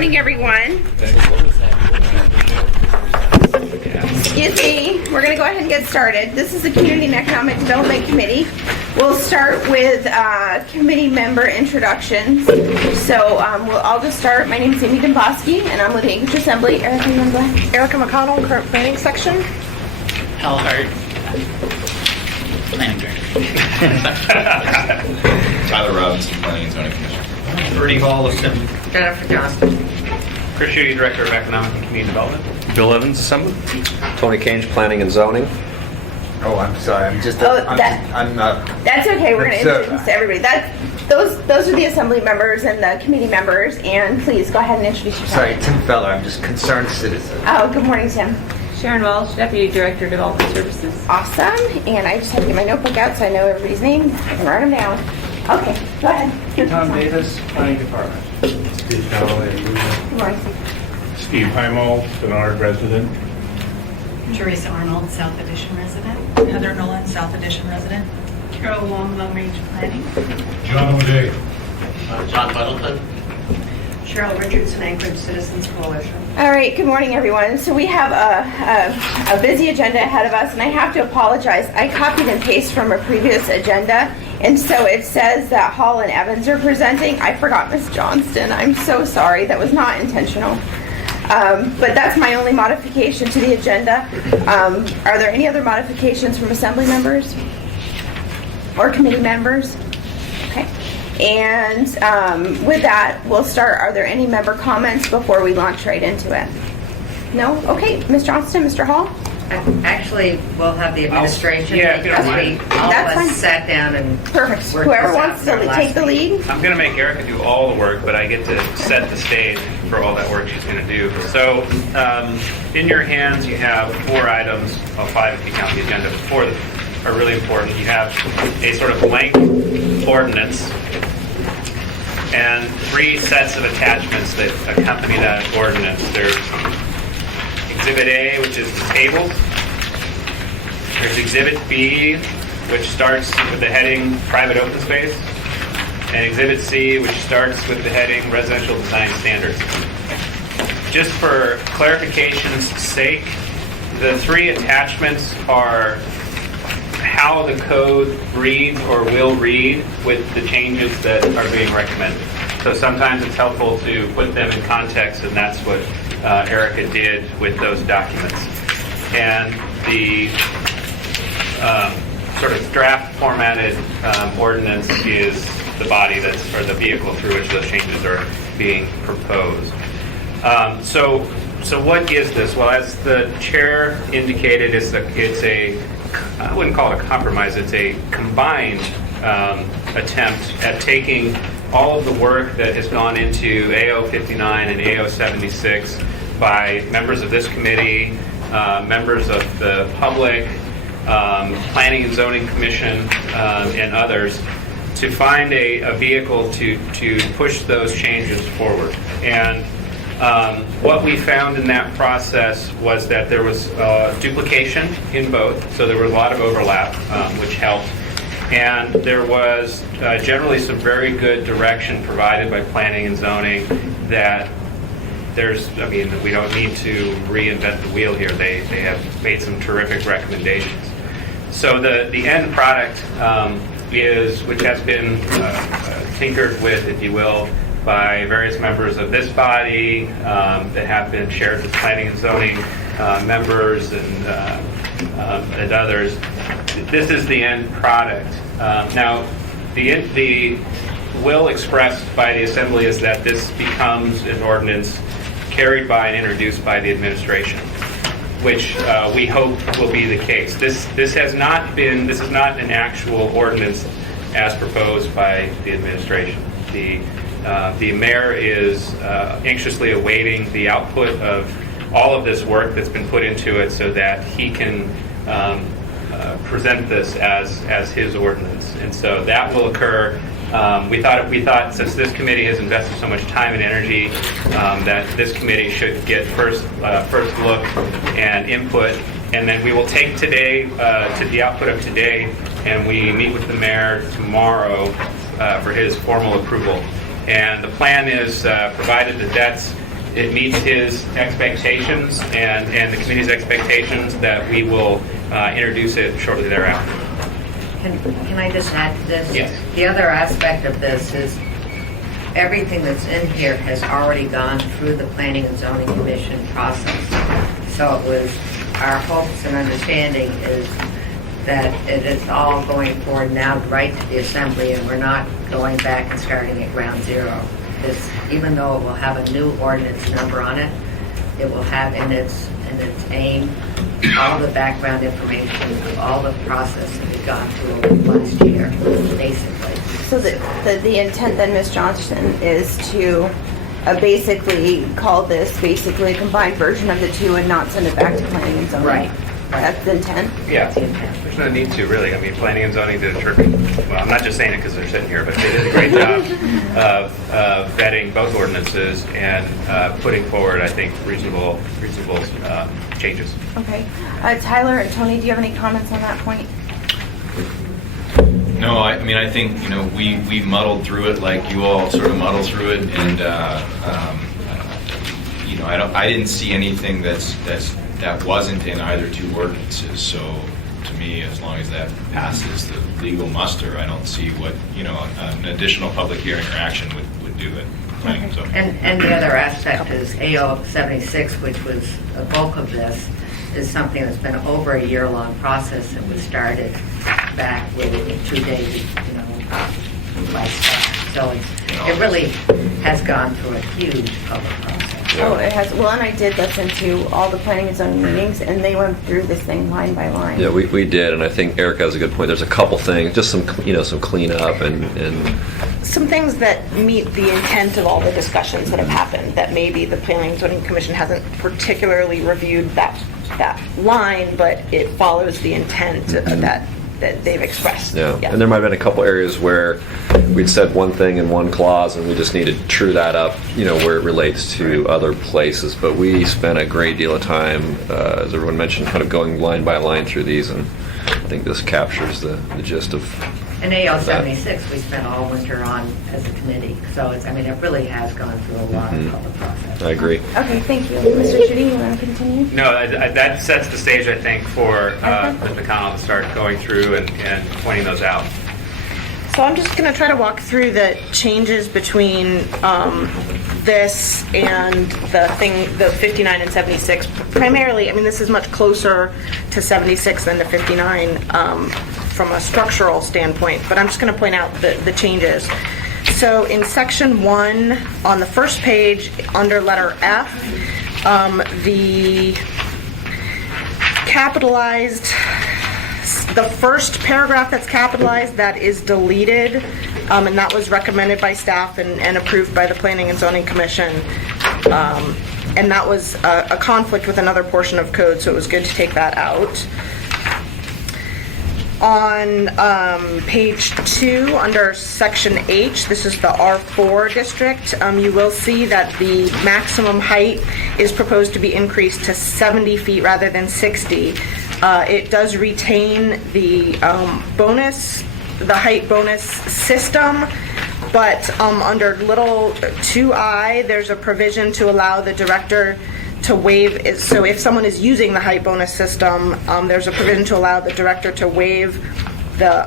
morning, everyone. Excuse me. We're going to go ahead and get started. This is the Community and Economic Development Committee. We'll start with committee member introductions. So I'll just start. My name is Amy Domboski, and I'm with the English Assembly. Erica, you want to go ahead? Erica McConnell, current planning section. Hal Hart, planning director. Tyler Robinson, Planning and Zoning Commission. Bertie Hall, Assembly. Jennifer Johnston. Chris Schutte, Director of Economic and Community Development. Bill Evans, Assembly. Tony Kange, Planning and Zoning. Oh, I'm sorry. I'm not. That's okay. We're going to So- introduce everybody. Those are the Assembly members and the committee members. And please go ahead and introduce yourself. Sorry, Tim Feller. I'm just concerned citizen. Oh, good morning, Tim. Sharon Welch, Deputy Director of Development Services. Awesome. And I just have to get my notebook out so I know everybody's name. I can write them down. Okay, go ahead. Tom Davis, Planning Department. Good morning. Steve Heimel, Denard resident. Teresa Arnold, South Edition resident. Heather Nolan, South Edition resident. Carol Long, Long Range Planning. John O'Day. John Buttleton. Cheryl Richardson, Anchorage Citizens Coalition. All right, good morning, everyone. So we have a busy agenda ahead of us, and I have to apologize. I copied and pasted from a previous agenda, and so it says that Hall and Evans are presenting. I forgot Miss Johnston. I'm so sorry. That was not intentional. But that's my only modification to the agenda. Are there any other modifications from Assembly members or committee members? Okay. And with that, we'll start. Are there any member comments before we launch right into it? No? Okay. Ms. Johnston, Mr. Hall? Actually, we'll have the administration. yeah, if you don't because mind. all That's of us fine. sat down and Perfect. worked Whoever this out wants to our last take the meeting. lead. I'm going to make Erica do all the work, but I get to set the stage for all that work she's going to do. So in your hands, you have 4 items, well, 5 if you count the agenda, but 4 that are really important. You have a sort of blank ordinance and 3 sets of attachments that accompany that ordinance. There's Exhibit A, which is the tables. There's Exhibit B, which starts with the heading Private Open Space. And Exhibit C, which starts with the heading Residential Design Standards. Just for clarification's sake, the 3 attachments are how the code reads or will read with the changes that are being recommended. So sometimes it's helpful to put them in context, and that's what Erica did with those documents. And the sort of draft formatted ordinance is the body or the vehicle through which those changes are being proposed. So what is this? Well, as the chair indicated, it's a I wouldn't call it a compromise. It's a combined attempt at taking all of the work that has gone into AO 59 and AO 76 by members of this committee, members of the public, Planning and Zoning Commission, and others, to find a vehicle to push those changes forward. And what we found in that process was that there was duplication in both, so there was a lot of overlap, which helped. And there was generally some very good direction provided by Planning and Zoning that we don't need to reinvent the wheel here. They have made some terrific recommendations. So the end product which has been tinkered with, if you will, by various members of this body that have been shared with Planning and Zoning members and others. This is the end product. Now, the will expressed by the Assembly is that this becomes an ordinance carried by and introduced by the administration, which we hope will be the case. This is not an actual ordinance as proposed by the administration. The mayor is anxiously awaiting the output of all of this work that's been put into it so that he can present this as his ordinance. And so that will occur. We thought since this committee has invested so much time and energy that this committee should get first look and input, and then we will take today to the output of today, and we meet with the mayor tomorrow for his formal approval. And the plan is, provided that that's it meets his expectations and the committee's expectations, that we will introduce it shortly thereafter. Can I just add to this? Yes. The other aspect of this is everything that's in here has already gone through the Planning and Zoning Commission process. So it was, our hopes and understanding is that it is all going forward now right to the Assembly, and we're not going back and starting at ground zero. This, even though it will have a new ordinance number on it, it will have in its aim all the background information of all the process that we've gone through last year, basically. So the intent then, Ms. Johnson, is to basically call this basically a combined version of the two and not send it back to planning and zoning? Right. That's the intent? Yeah, there's no need to, really. I mean, planning and zoning did a terrific, well, I'm not just saying it because they're sitting here, but they did a great job of vetting both ordinances and putting forward, I think, reasonable changes. Okay. Tyler and Tony, do you have any comments on that point? No, I mean, I think, we muddled through it like you all sort of muddled through it, and, I didn't see anything that wasn't in either two ordinances. So to me, as long as that passes the legal muster, I don't see what, an additional public hearing or action would do it. And the other aspect is AO 76, which was the bulk of this, is something that's been over a year-long process that was started back with 2 days, last time. So it really has gone through a huge public process. Oh, it has. Well, and I did listen to all the planning and zoning meetings, and they went through this thing line by line. Yeah, we did, and I think Eric has a good point. There's a couple things, just some cleanup and some things that meet the intent of all the discussions that have happened, that maybe the Planning and Zoning Commission hasn't particularly reviewed that line, but it follows the intent that they've expressed. Yeah, and there might have been a couple areas where we'd said one thing in one clause, and we just need to true that up, where it relates to other places. But we spent a great deal of time, as everyone mentioned, kind of going line by line through these, and I think this captures the gist of. And AO 76 we spent all winter on as a committee. So it really has gone through a lot of public process. I agree. Okay, thank you. Mr. Judy, you want to continue? No, that sets the stage, I think, for the McConnell to start going through and pointing those out. So I'm just going to try to walk through the changes between this and the 59 and 76. Primarily, this is much closer to 76 than to 59 from a structural standpoint, but I'm just going to point out the changes. So in section 1, on the first page, under letter F, the capitalized, the first paragraph that's capitalized, that is deleted, and that was recommended by staff and approved by the Planning and Zoning Commission. And that was a conflict with another portion of code, so it was good to take that out. On page 2, under section H, this is the R4 district, you will see that the maximum height is proposed to be increased to 70 feet rather than 60. It does retain the height bonus system, but under little 2I, there's a provision to allow the director to waive. So if someone is using the height bonus system, there's a provision to allow the director to waive the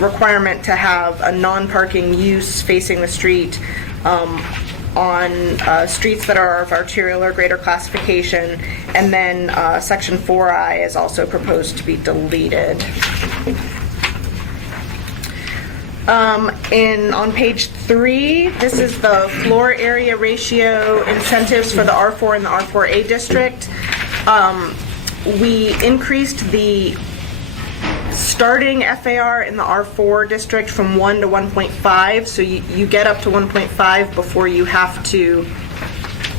requirement to have a non-parking use facing the street on streets that are of arterial or greater classification. And then section 4I is also proposed to be deleted. On page 3, this is the floor area ratio incentives for the R4 and the R4A district. We increased the starting FAR in the R4 district from 1 to 1.5, so you get up to 1.5 before you have to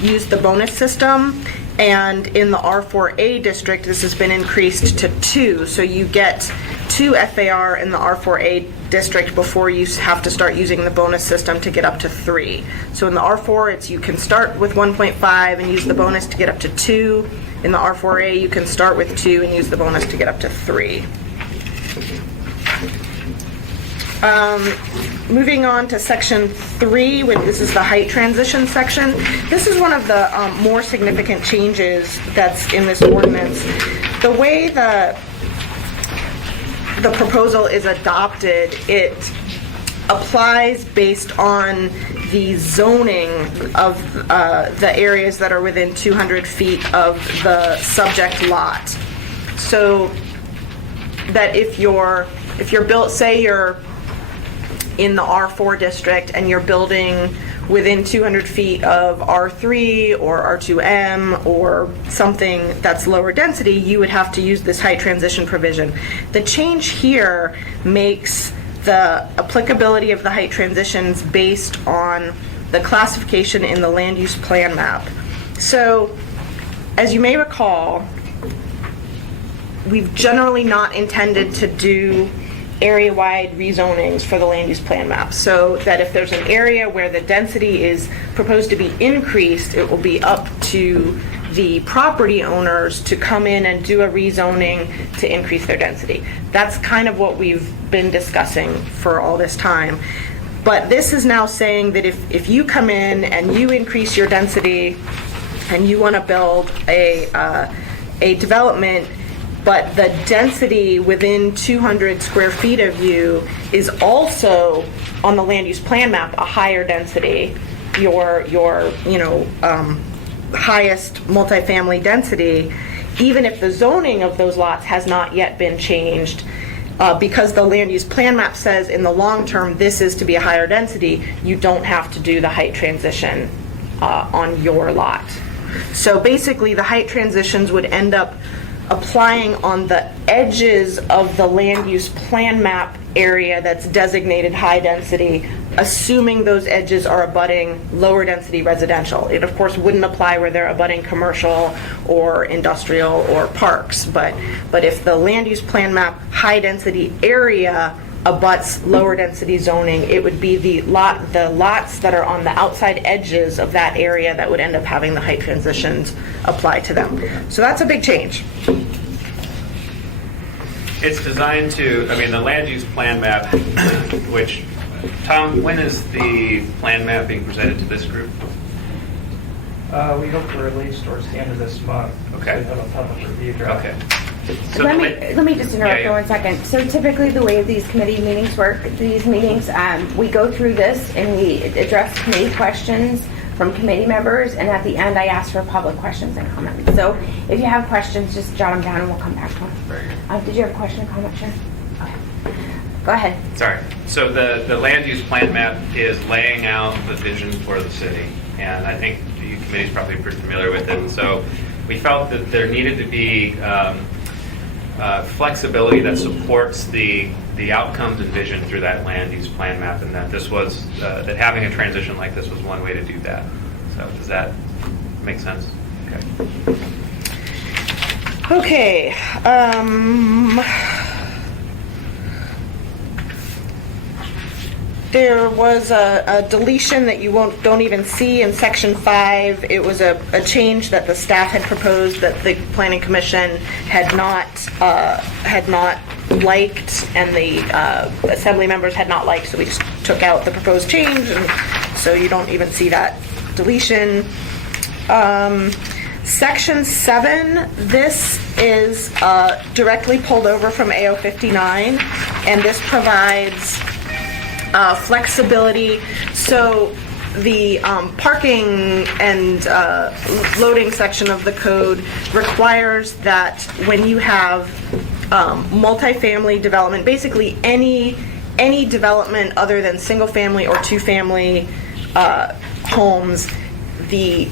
use the bonus system. And in the R4A district, this has been increased to 2, so you get 2 FAR in the R4A district before you have to start using the bonus system to get up to 3. So in the R4, you can start with 1.5 and use the bonus to get up to 2. In the R4A, you can start with 2 and use the bonus to get up to 3. Moving on to section 3, this is the height transition section. This is one of the more significant changes that's in this ordinance. The way the proposal is adopted, it applies based on the zoning of the areas that are within 200 feet of the subject lot. So that if you're built, say you're in the R4 district and you're building within 200 feet of R3 or R2M or something that's lower density, you would have to use this height transition provision. The change here makes the applicability of the height transitions based on the classification in the land use plan map. So, as you may recall, we've generally not intended to do area-wide rezonings for the land use plan map, so that if there's an area where the density is proposed to be increased, it will be up to the property owners to come in and do a rezoning to increase their density. That's kind of what we've been discussing for all this time. But this is now saying that if you come in and you increase your density and you want to build a development, but the density within 200 square feet of you is also on the land use plan map a higher density, your highest multifamily density, even if the zoning of those lots has not yet been changed, because the land use plan map says in the long term this is to be a higher density, you don't have to do the height transition on your lot. So basically the height transitions would end up applying on the edges of the land use plan map area that's designated high density, assuming those edges are abutting lower density residential. It of course wouldn't apply where they're abutting commercial or industrial or parks, but if the land use plan map high density area abuts lower density zoning, it would be the lots that are on the outside edges of that area that would end up having the height transitions apply to them. So that's a big change. It's designed to, the land use plan map, which, Tom, when is the plan map being presented to this group? We hope to release towards the end of this month. Okay. So have a public review draft. Okay. So Let me just interrupt for 1 second. So typically the way these committee meetings work, we go through this and we address committee questions from committee members, and at the end I ask for public questions and comments. So if you have questions, just jot them down and we'll come back to them. Did you have a question or comment, Sharon? Okay. Go ahead. Sorry. So the land use plan map is laying out the vision for the city, and I think the committee's probably pretty familiar with it. And so we felt that there needed to be flexibility that supports the outcomes and vision through that land use plan map, and that this was that having a transition like this was one way to do that. So does that make sense? Okay. There was a deletion that you don't even see in section 5. It was a change that the staff had proposed that the planning commission had not liked, and the assembly members had not liked, so we just took out the proposed change, and so you don't even see that deletion. Section 7, this is directly pulled over from AO 59, and this provides flexibility. So the parking and loading section of the code requires that when you have multifamily development, basically any development other than single family or two family homes, the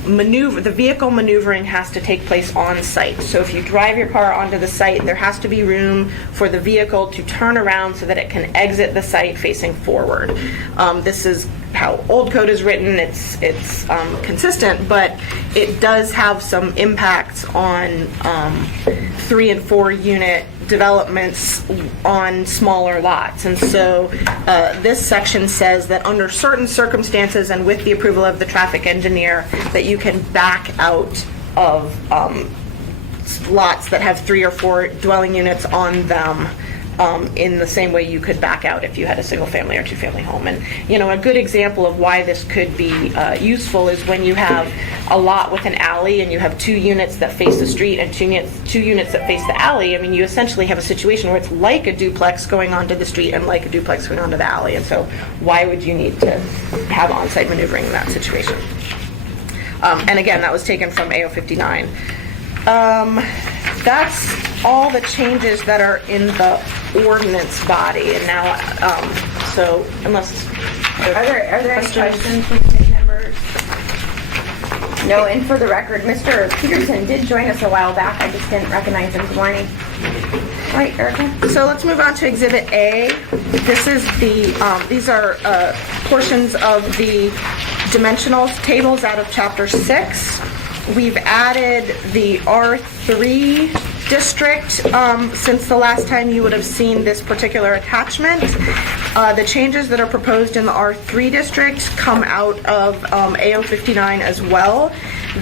vehicle maneuvering has to take place on site. So if you drive your car onto the site, there has to be room for the vehicle to turn around so that it can exit the site facing forward. This is how old code is written. It's consistent, but it does have some impacts on 3 and 4 unit developments on smaller lots. And so this section says that under certain circumstances and with the approval of the traffic engineer, that you can back out of lots that have 3 or 4 dwelling units on them in the same way you could back out if you had a single family or two family home. And, a good example of why this could be useful is when you have a lot with an alley and you have 2 units that face the street and 2 units that face the alley. I mean, you essentially have a situation where it's like a duplex going onto the street and like a duplex going onto the alley. And so why would you need to have on-site maneuvering in that situation? And again, that was taken from AO 59. That's all the changes that are in the ordinance body. And now, so unless Are there any questions from committee members? No, and for the record, Mr. Peterson did join us a while back. I just didn't recognize him. Good morning. All right, Erica. So let's move on to Exhibit A. This is these are portions of the dimensional tables out of Chapter 6. We've added the R3 district since the last time you would have seen this particular attachment. The changes that are proposed in the R3 district come out of AO 59 as well.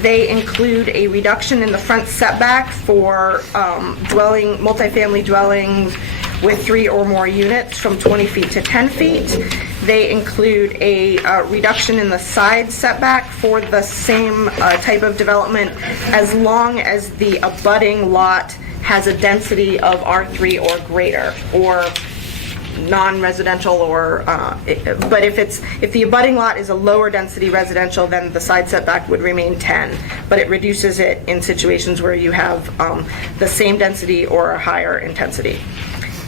They include a reduction in the front setback for multifamily dwellings with 3 or more units from 20 feet to 10 feet. They include a reduction in the side setback for the same type of development as long as the abutting lot has a density of R3 or greater, or non-residential, or but if the abutting lot is a lower density residential, then the side setback would remain 10, but it reduces it in situations where you have the same density or a higher intensity.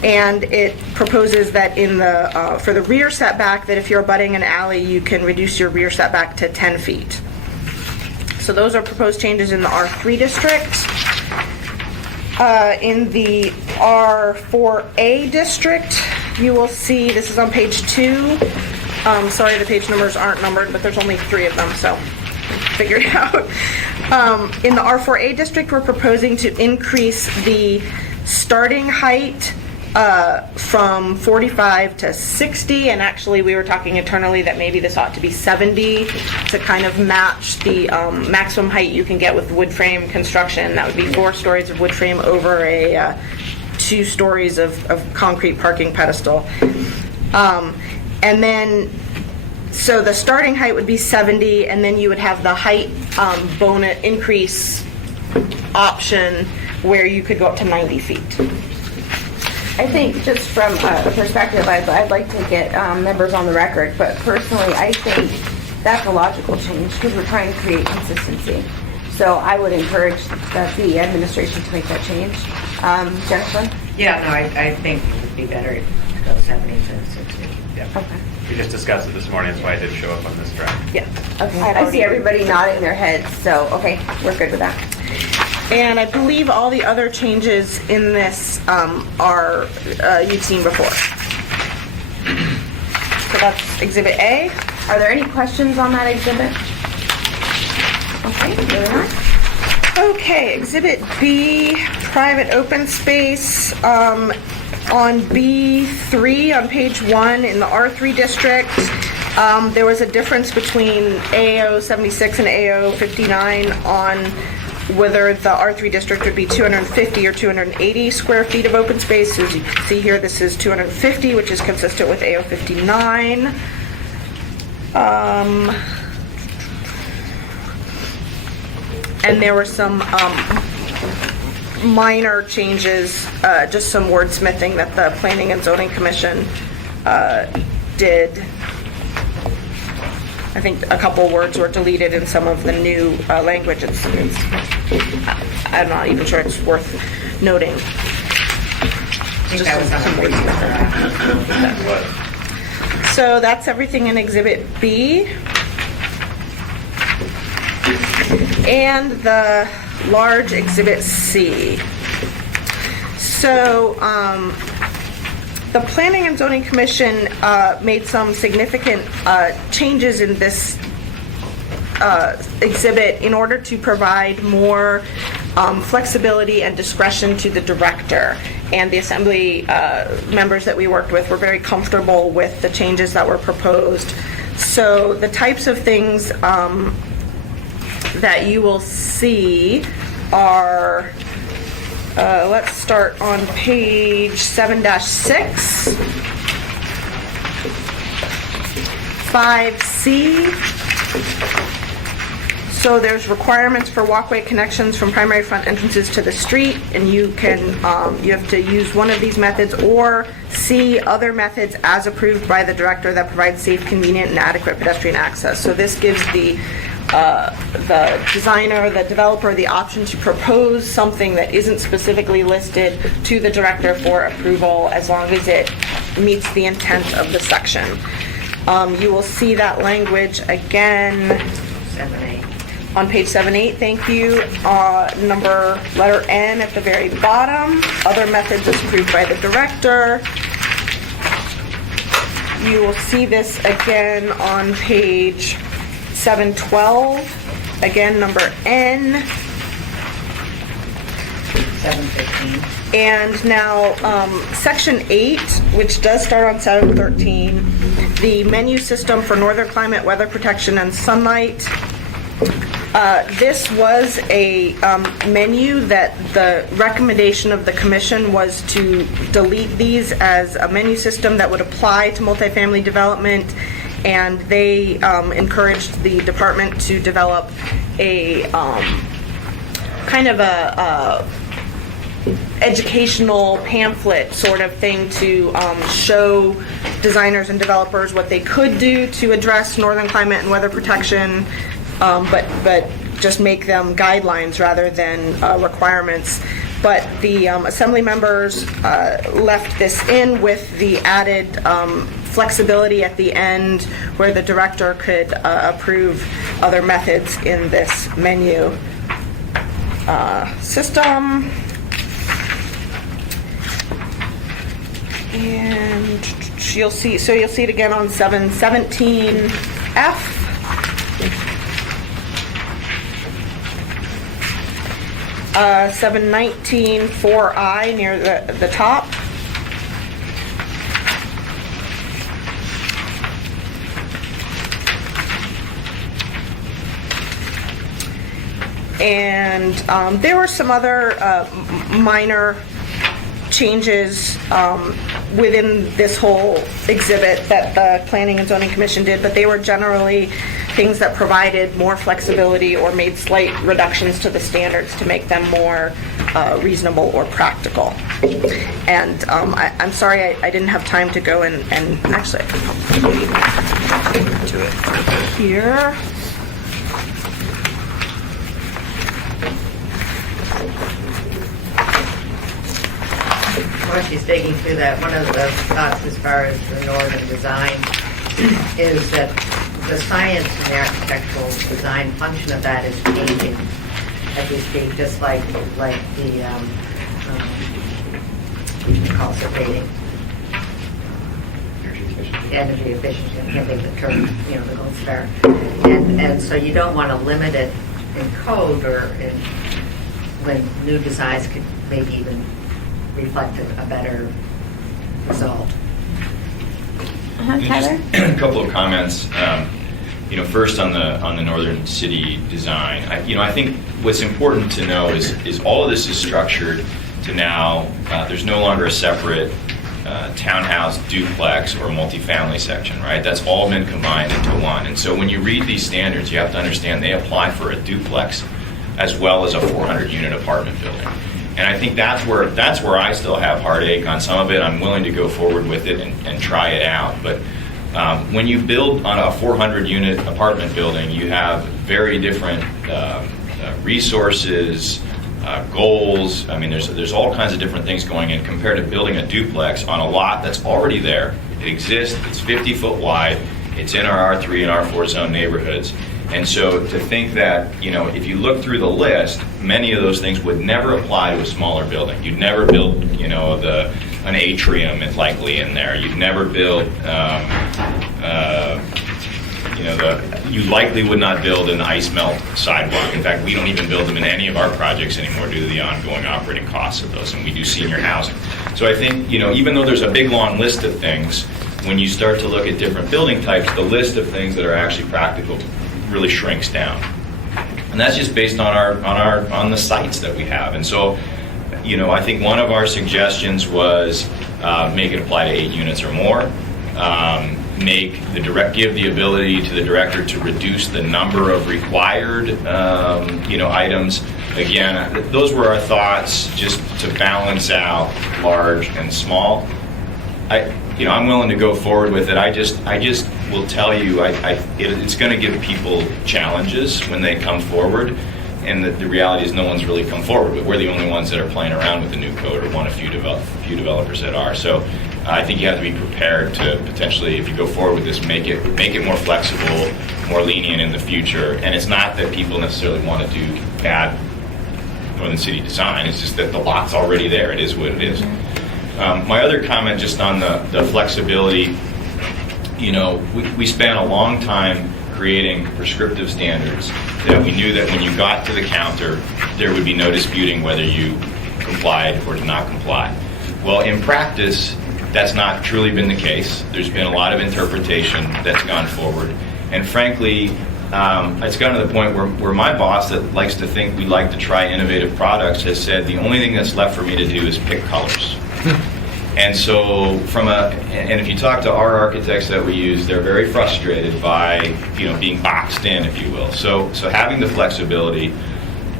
And it proposes that for the rear setback, that if you're abutting an alley, you can reduce your rear setback to 10 feet. So those are proposed changes in the R3 district. In the R4A district, you will see, this is on page 2. Sorry, the page numbers aren't numbered, but there's only 3 of them, so figure it out. In the R4A district, we're proposing to increase the starting height from 45 to 60, and actually we were talking internally that maybe this ought to be 70 to kind of match the maximum height you can get with wood frame construction. That would be 4 stories of wood frame over a 2 stories of concrete parking pedestal. And then, so the starting height would be 70, and then you would have the height bonus increase option where you could go up to 90 feet. I think just from a perspective, I'd like to get members on the record, but personally, I think that's a logical change because we're trying to create consistency. So I would encourage the administration to make that change. Jennifer? Yeah, no, I think it would be better to go 70 to 60. Yeah. Okay. We just discussed it this morning, that's why it did show up on this draft. Yeah. Okay. I see everybody nodding their heads, so okay, we're good with that. And I believe all the other changes in this are you've seen before. So that's Exhibit A. Are there any questions on that exhibit? Okay, moving on. Okay, Exhibit B, private open space. On B3 on page 1 in the R3 district, there was a difference between AO 76 and AO 59 on whether the R3 district would be 250 or 280 square feet of open space. So as you can see here, this is 250, which is consistent with AO 59. And there were some minor changes, just some wordsmithing that the Planning and Zoning Commission did. I think a couple words were deleted in some of the new language. I'm not even sure it's worth noting. I think that was on the What? So that's everything in Exhibit B. And the large Exhibit C. So the Planning and Zoning Commission made some significant changes in this exhibit in order to provide more flexibility and discretion to the director. And the assembly members that we worked with were very comfortable with the changes that were proposed. So the types of things that you will see are Let's start on page 7-6. 5C. So there's requirements for walkway connections from primary front entrances to the street, and you have to use one of these methods, or C, other methods as approved by the director that provide safe, convenient, and adequate pedestrian access. So this gives the designer, the developer, the option to propose something that isn't specifically listed to the director for approval, as long as it meets the intent of the section. You will see that language again 7A. on page 7-8, thank you. Letter N at the very bottom, other methods as approved by the director. You will see this again on page 712, again, number N. 715. And now, section 8, which does start on 713, the menu system for northern climate, weather protection, and sunlight. This was a menu that the recommendation of the commission was to delete these as a menu system that would apply to multifamily development, and they encouraged the department to develop a kind of a educational pamphlet sort of thing to show designers and developers what they could do to address northern climate and weather protection, but just make them guidelines rather than requirements. But the assembly members left this in with the added flexibility at the end where the director could approve other methods in this menu system. And you'll see it again on 717F. Uh, 719 4I near the top. And there were some other minor changes within this whole exhibit that the Planning and Zoning Commission did, but they were generally things that provided more flexibility or made slight reductions to the standards to make them more reasonable or practical. And I'm sorry I didn't have time to go and actually I can probably do it here. While she's digging through that, one of the thoughts as far as the northern design is that the science and the architectural design function of that is changing as we speak, just like the rating. Energy efficiency, I can't think of the term, the gold star. And so you don't want to limit it in code or when new designs could maybe even reflect a better result. Tyler? A couple of comments. First on the northern city design. I think what's important to know is all of this is structured to now. There's no longer a separate townhouse, duplex, or multifamily section, right? That's all been combined into one. And so when you read these standards, you have to understand they apply for a duplex as well as a 400-unit apartment building. And I think that's where I still have heartache on some of it. I'm willing to go forward with it and try it out. But when you build on a 400-unit apartment building, you have very different resources, goals. I mean, there's all kinds of different things going in compared to building a duplex on a lot that's already there. It exists. It's 50 foot wide. It's in our R3 and R4 zone neighborhoods. And so to think that, if you look through the list, many of those things would never apply to a smaller building. You'd never build, an atrium is likely in there. You'd never build, you likely would not build an ice melt sidewalk. In fact, we don't even build them in any of our projects anymore due to the ongoing operating costs of those, and we do senior housing. So I think, even though there's a big long list of things, when you start to look at different building types, the list of things that are actually practical really shrinks down, and that's just based on on the sites that we have. And so I think one of our suggestions was make it apply to 8 units or more. Give the ability to the director to reduce the number of required, items. Again, those were our thoughts, just to balance out large and small. I'm willing to go forward with it. I just will tell you, it's going to give people challenges when they come forward. And the reality is no one's really come forward, but we're the only ones that are playing around with the new code, or one of few developers that are. So I think you have to be prepared to potentially, if you go forward with this, make it more flexible, more lenient in the future. And it's not that people necessarily want to do bad Northern City design. It's just that the lot's already there. It is what it is. My other comment just on the flexibility, we spent a long time creating prescriptive standards that we knew that when you got to the counter, there would be no disputing whether you complied or did not comply. Well, in practice, that's not truly been the case. There's been a lot of interpretation that's gone forward. And frankly, it's gotten to the point where my boss that likes to think we like to try innovative products has said the only thing that's left for me to do is pick colors. And so and if you talk to our architects that we use, they're very frustrated by, being boxed in, if you will. So having the flexibility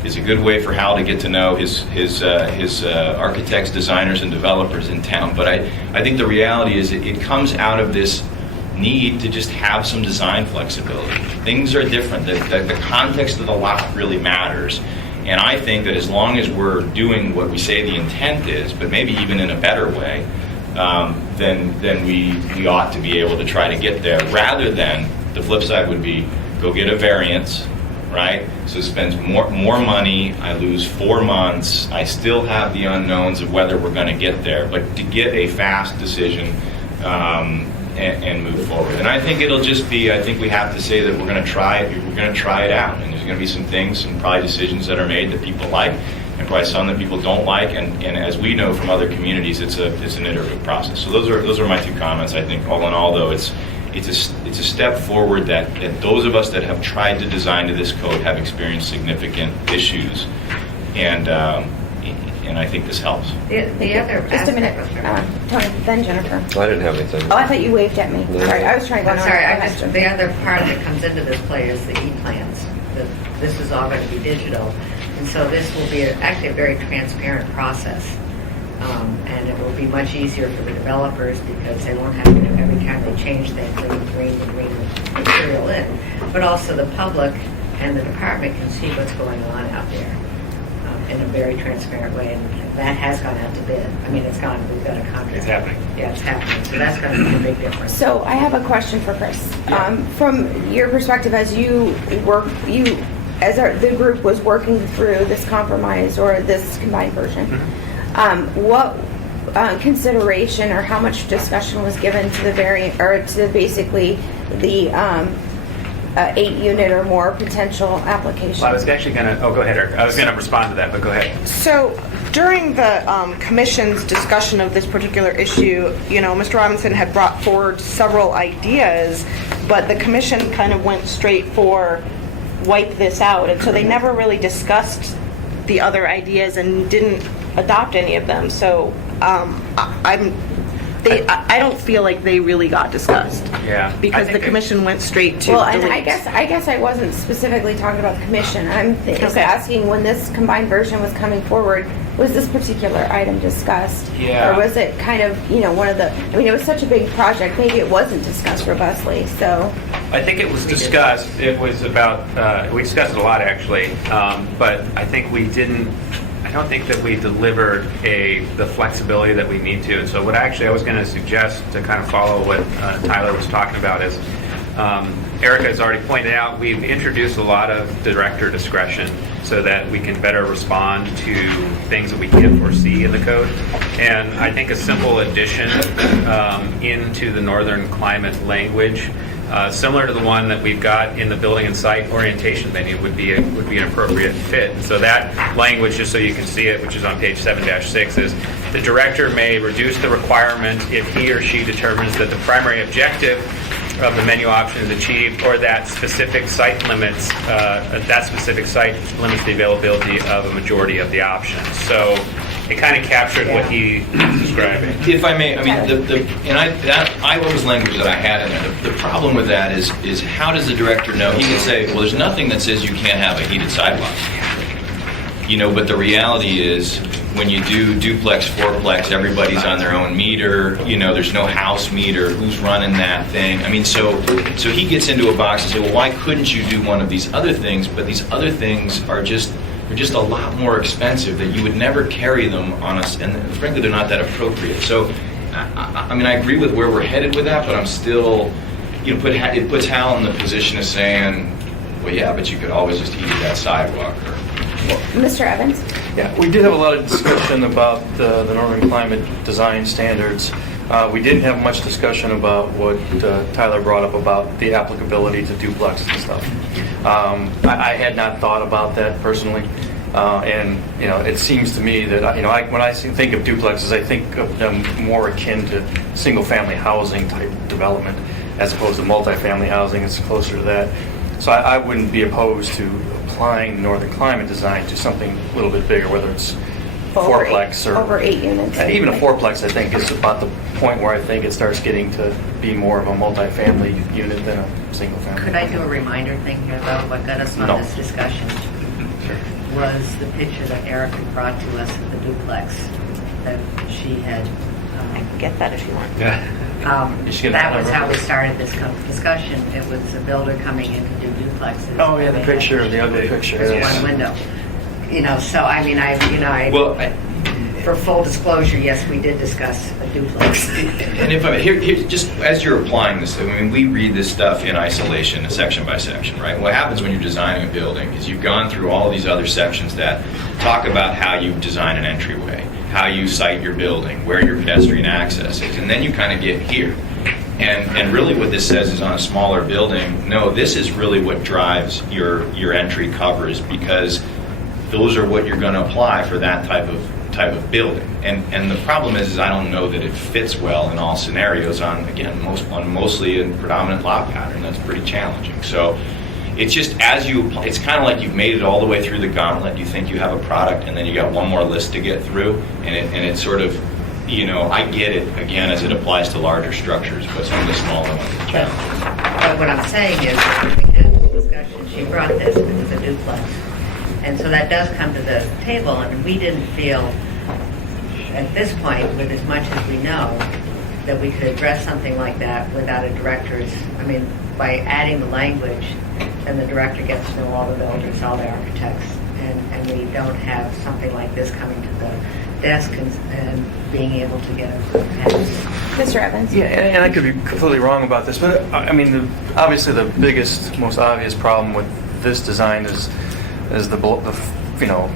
is a good way for Hal to get to know his architects, designers, and developers in town. But I think the reality is it comes out of this need to just have some design flexibility. Things are different. The context of the lot really matters. And I think that as long as we're doing what we say the intent is, but maybe even in a better way, then we ought to be able to try to get there, rather than the flip side would be go get a variance, right? So it spends more money, I lose 4 months, I still have the unknowns of whether we're going to get there, but to get a fast decision and move forward. And I think it'll just be, I think we have to say that we're going to try it out, and there's going to be some things, some probably decisions that are made that people like, and probably some that people don't like, and as we know from other communities, it's an iterative process. So those are my 2 comments. I think all in all, though, it's a step forward that those of us that have tried to design to this code have experienced significant issues, and I think this helps. The other Just a minute, Tony, then Jennifer. I didn't have anything. Oh, I thought you waved at me. No. Sorry, I was trying to go I'm on. sorry, the other part that comes into this play is the e-plans. This is all going to be digital, and so this will be actually a very transparent process. And it will be much easier for the developers because they won't have to, every time they change things, they can bring the material in. But also the public and the department can see what's going on out there in a very transparent way. And that has gone out to bid. I mean, we've got a contract. It's happening. Yeah, it's happening. So that's going to be a big difference. So I have a question for Chris. Yeah. From your perspective, as the group was working through this compromise or this combined version, what consideration or how much discussion was given to the variant, or to basically the 8-unit or more potential application? Well, I was actually going to, go ahead, Eric. I was going to respond to that, but go ahead. So during the commission's discussion of this particular issue, Mr. Robinson had brought forward several ideas, but the commission kind of went straight for wipe this out. And so they never really discussed the other ideas and didn't adopt any of them. So I don't feel like they really got discussed. Yeah. Because the commission went straight to Well, and delete. I guess I wasn't specifically talking about the commission. I'm just asking, when this combined version was coming forward, was this particular item discussed? Yeah. Or was it kind of, one of the, it was such a big project, maybe it wasn't discussed robustly, so. I think it was discussed. It was about, we discussed it a lot, actually, but I think I don't think that we delivered the flexibility that we need to. And so what I was going to suggest to kind of follow what Tyler was talking about is, Erica has already pointed out, we've introduced a lot of director discretion so that we can better respond to things that we can't foresee in the code. And I think a simple addition into the northern climate language, similar to the one that we've got in the building and site orientation menu, would be an appropriate fit. And so that language, just so you can see it, which is on page 7-6, is the director may reduce the requirement if he or she determines that the primary objective of the menu option is achieved, or that specific site limits the availability of a majority of the options. So it kind of captured what he was describing. If I may, I mean, I was language that I had in there. The problem with that is how does the director know? He can say, well, there's nothing that says you can't have a heated sidewalk. But the reality is when you do duplex, fourplex, everybody's on their own meter. There's no house meter. Who's running that thing? I mean, so he gets into a box and say, well, why couldn't you do one of these other things? But these other things are just a lot more expensive that you would never carry them on us, and frankly, they're not that appropriate. So, I mean, I agree with where we're headed with that, but I'm still, it puts Hal in the position of saying, well, yeah, but you could always just heat that sidewalk. Mr. Evans? Yeah, we did have a lot of discussion about the Northern Climate Design Standards. We didn't have much discussion about what Tyler brought up about the applicability to duplexes and stuff. I had not thought about that personally, and it seems to me that when I think of duplexes, I think of them more akin to single-family housing type development as opposed to multifamily housing. It's closer to that. So I wouldn't be opposed to applying Northern Climate Design to something a little bit bigger, whether it's fourplex or over 8 units. Even a fourplex, I think, is about the point where I think it starts getting to be more of a multifamily unit than a single family. Could I do a reminder thing here, though? What got us on this discussion was the picture that Erica brought to us of the duplex that she had. I can get that if you want. That was how we started this discussion. It was a builder coming in to do duplexes. Oh yeah, the picture, the ugly picture. There's one window. So I mean, for full disclosure, yes, we did discuss a duplex. And if here, just as you're applying this, I mean, we read this stuff in isolation, section by section, right? What happens when you're designing a building is you've gone through all these other sections that talk about how you design an entryway, how you site your building, where your pedestrian access is, and then you kind of get here. And really what this says is on a smaller building, no, this is really what drives your entry covers, because those are what you're going to apply for that type of building. And the problem is I don't know that it fits well in all scenarios on mostly a predominant lot pattern. That's pretty challenging. So it's just it's kind of like you've made it all the way through the gauntlet. You think you have a product, and then you got one more list to get through, and it's sort of, I get it, again, as it applies to larger structures, but some of the smaller ones are challenging. But what I'm saying is, when we had this discussion, she brought this, it was a duplex. And so that does come to the table, and we didn't feel, at this point, with as much as we know, that we could address something like that without a director's, by adding the language, then the director gets to know all the builders, all the architects, and we don't have something like this coming to the desk and being able to get a Mr. Evans? Yeah, and I could be completely wrong about this, but obviously the biggest, most obvious problem with this design is the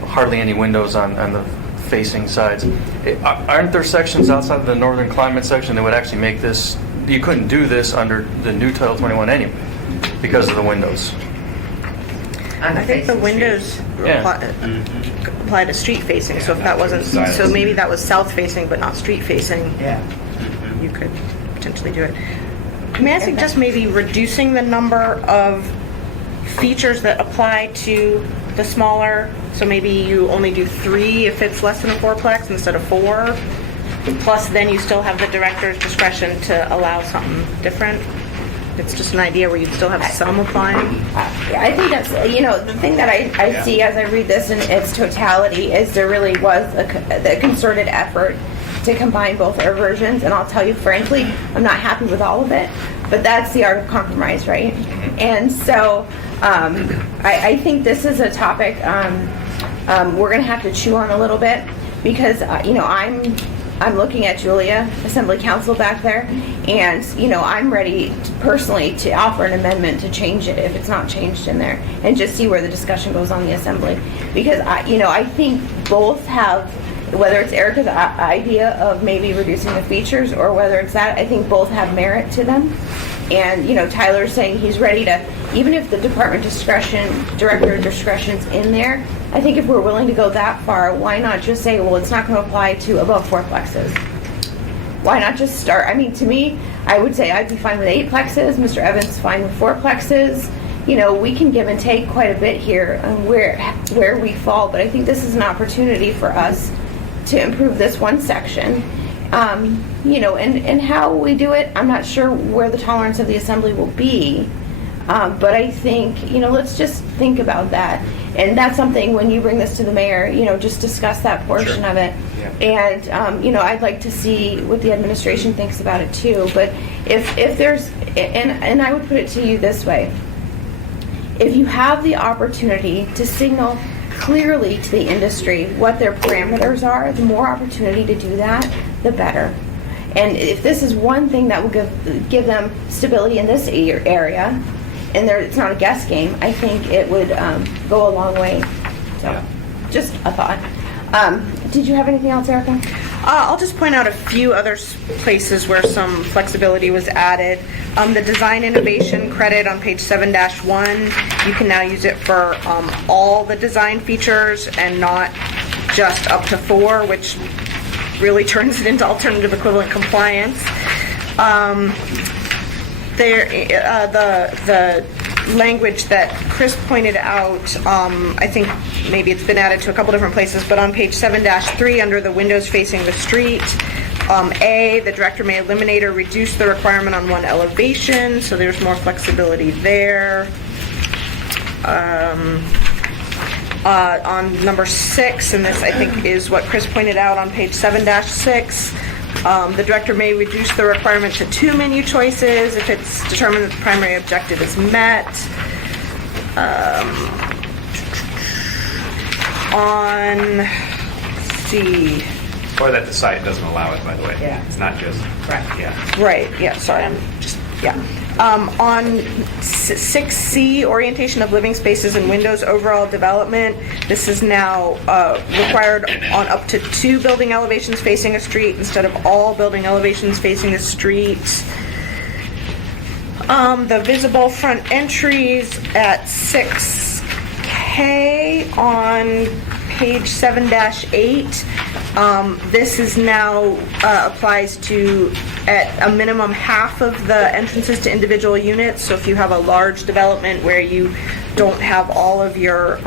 hardly any windows on the facing sides. Aren't there sections outside of the Northern Climate section that would actually make this, you couldn't do this under the new Title 21 anyway because of the windows? I think the windows apply to street facing, so if that wasn't, so maybe that was south facing but not street facing. Yeah. You could potentially do it. May I suggest maybe reducing the number of features that apply to the smaller, so maybe you only do 3 if it's less than a fourplex instead of 4, plus then you still have the director's discretion to allow something different. It's just an idea where you still have some applying. I think that's, the thing that I see as I read this in its totality is there really was a concerted effort to combine both our versions, and I'll tell you frankly, I'm not happy with all of it, but that's the art of compromise, right? And so I think this is a topic we're going to have to chew on a little bit, because I'm looking at Julia, Assembly Council back there, and I'm ready personally to offer an amendment to change it if it's not changed in there, and just see where the discussion goes on the Assembly, because I think both have, whether it's Erica's idea of maybe reducing the features or whether it's that, I think both have merit to them. And Tyler's saying he's ready to, even if the director discretion's in there, I think if we're willing to go that far, why not just say, well, it's not going to apply to above fourplexes? Why not just start? To me, I would say I'd be fine with 8plexes. Mr. Evans fine with 4plexes. We can give and take quite a bit here on where we fall, but I think this is an opportunity for us to improve this one section. You know, and how we do it, I'm not sure where the tolerance of the assembly will be. But I think, you know, let's just think about that. And that's something, when you bring this to the mayor, you know, just discuss that portion of it. And, you know, I'd like to see what the administration thinks about it too. But if there's, and I would put it to you this way, if you have the opportunity to signal clearly to the industry what their parameters are, the more opportunity to do that, the better. And if this is one thing that will give them stability in this area, and it's not a guess game, I think it would go a long way. So, just a thought. Did you have anything else, Erica? I'll just point out a few other places where some flexibility was added. The design innovation credit on page 7-1, you can now use it for all the design features and not just up to 4, which really turns it into alternative equivalent compliance. The language that Chris pointed out, I think maybe it's been added to a couple different places, but on page 7-3 under the windows facing the street, A, the director may eliminate or reduce the requirement on one elevation, so there's more flexibility there. On number 6, and this I think is what Chris pointed out on page 7-6, the director may reduce the requirement to 2 menu choices if it's determined that the primary objective is met. Let's see. Or that the site doesn't allow it, by the way. Yeah. It's not just. Right. Yeah. Right, yeah, sorry, I'm just, yeah. On 6C, orientation of living spaces and windows overall development, this is now required on up to 2 building elevations facing a street instead of all building elevations facing a street. The visible front entries at 6K on page 7-8. This is now applies to at a minimum half of the entrances to individual units. So if you have a large development where you don't have all of your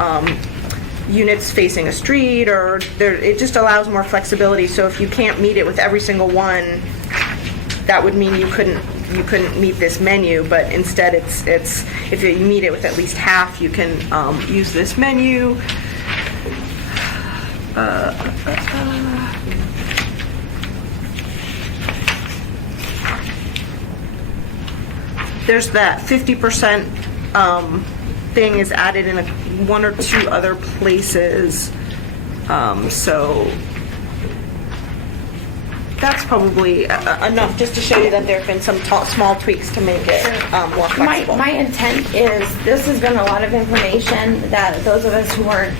units facing a street, or it just allows more flexibility. So if you can't meet it with every single one, that would mean you couldn't meet this menu. But instead, it's if you meet it with at least half, you can use this menu. There's that 50% thing is added in 1 or 2 other places. So that's probably enough just to show you that there have been some small tweaks to make it more flexible. My intent is, this has been a lot of information that those of us who weren't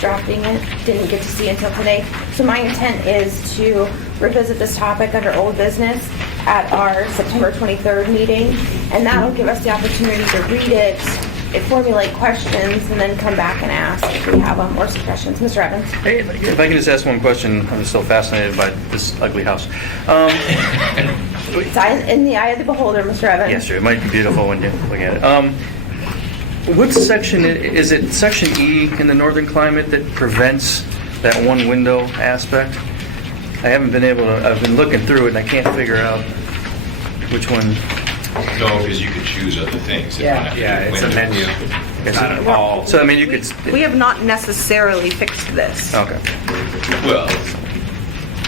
drafting it didn't get to see until today. So my intent is to revisit this topic under old business at our September 23rd meeting, and that'll give us the opportunity to read it, formulate questions, and then come back and ask if we have more suggestions. Mr. Evans? Hey, if I can just ask one question, I'm still fascinated by this ugly house. It's in the eye of the beholder, Mr. Evans. Yes, sir. It might be beautiful when you look at it. What section, is it section E in the northern climate that prevents that one window aspect? I haven't been able to, I've been looking through it and I can't figure out which one. No, because you could choose other things. Yeah, it's a menu. It's not at all. So, I mean, you could... We have not necessarily fixed this. Okay. Well,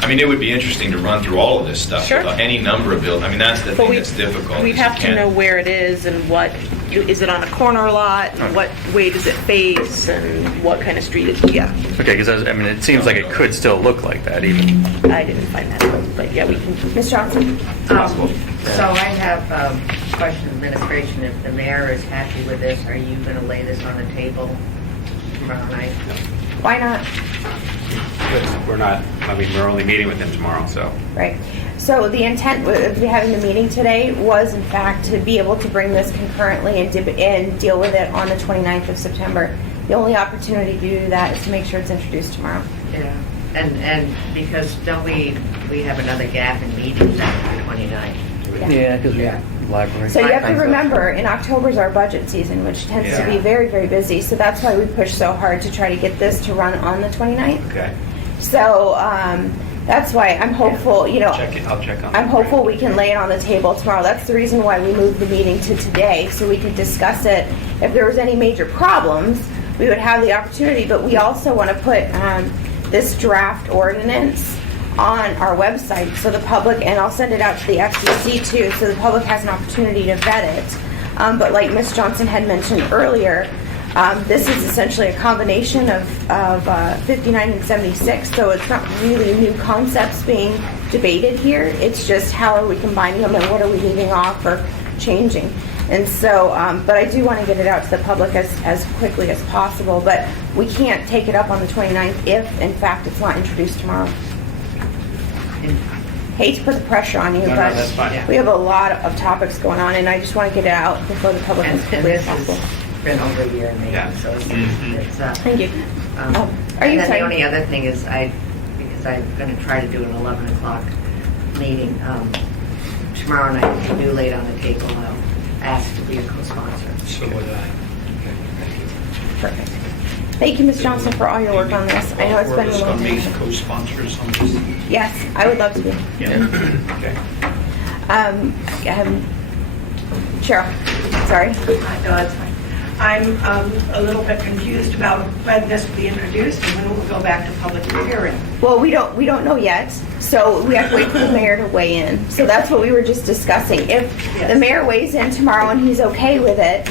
I mean, it would be interesting to run through all of this stuff. Sure. Any number of buildings. I mean, that's the But thing that's difficult. We'd is have you to can't- know where it is and what, is it on a corner lot? And what way does it face? And what kind of street is, yeah. Okay, because I mean, it seems like it could still look like that even. I didn't find that, but yeah, we can. Ms. Johnson? Possible. So I have a question, administration. If the mayor is happy with this, are you going to lay this on the table tomorrow night? Why not? We're not, I mean, we're only meeting with him tomorrow, so. Right. So the intent of having the meeting today was, in fact, to be able to bring this concurrently and deal with it on the 29th of September. The only opportunity to do that is to make sure it's introduced tomorrow. Yeah. And because don't we have another gap in meetings after the 29th? Yeah, because we have library. So you have to remember, in October is our budget season, which tends to be very, very busy. So that's why we push so hard to try to get this to run on the 29th. Okay. So that's why I'm hopeful, I'll check on I'm hopeful we can lay it on the table tomorrow. That's the reason why we moved the meeting to today, so we could discuss it. If there was any major problems, we would have the opportunity, but we also want to put this draft ordinance on our website so the public, and I'll send it out to the FCC too, so the public has an opportunity to vet it. But like Ms. Johnson had mentioned earlier, this is essentially a combination of 59 and 76, so it's not really new concepts being debated here. It's just how are we combining them and what are we leaving off or changing. And so, but I do want to get it out to the public as quickly as possible, but we can't take it up on the 29th if, in fact, it's not introduced tomorrow. Hate to put the pressure on you, No, but that's fine. we have a lot of topics going on, and I just want to get it out before the public And as quickly as this possible. has been over a year in making, Yeah. so it's Thank you. are you And then the only other thing is because I'm going to try to do an 11 o'clock meeting tomorrow night, if you do late on the table, I'll ask to be a co-sponsor. So would I. Perfect. Thank you, Ms. Johnson, for all your work on this. I know it's been a We're long going to be time. co-sponsors on this. Yes, I would love to be. Yeah. Okay. Cheryl, sorry. No, that's fine. I'm a little bit confused about when this will be introduced and when it will go back to public hearing. Well, we don't know yet, so we have to wait for the mayor to weigh in. So that's what we were just discussing. If the mayor weighs in tomorrow and he's okay with it,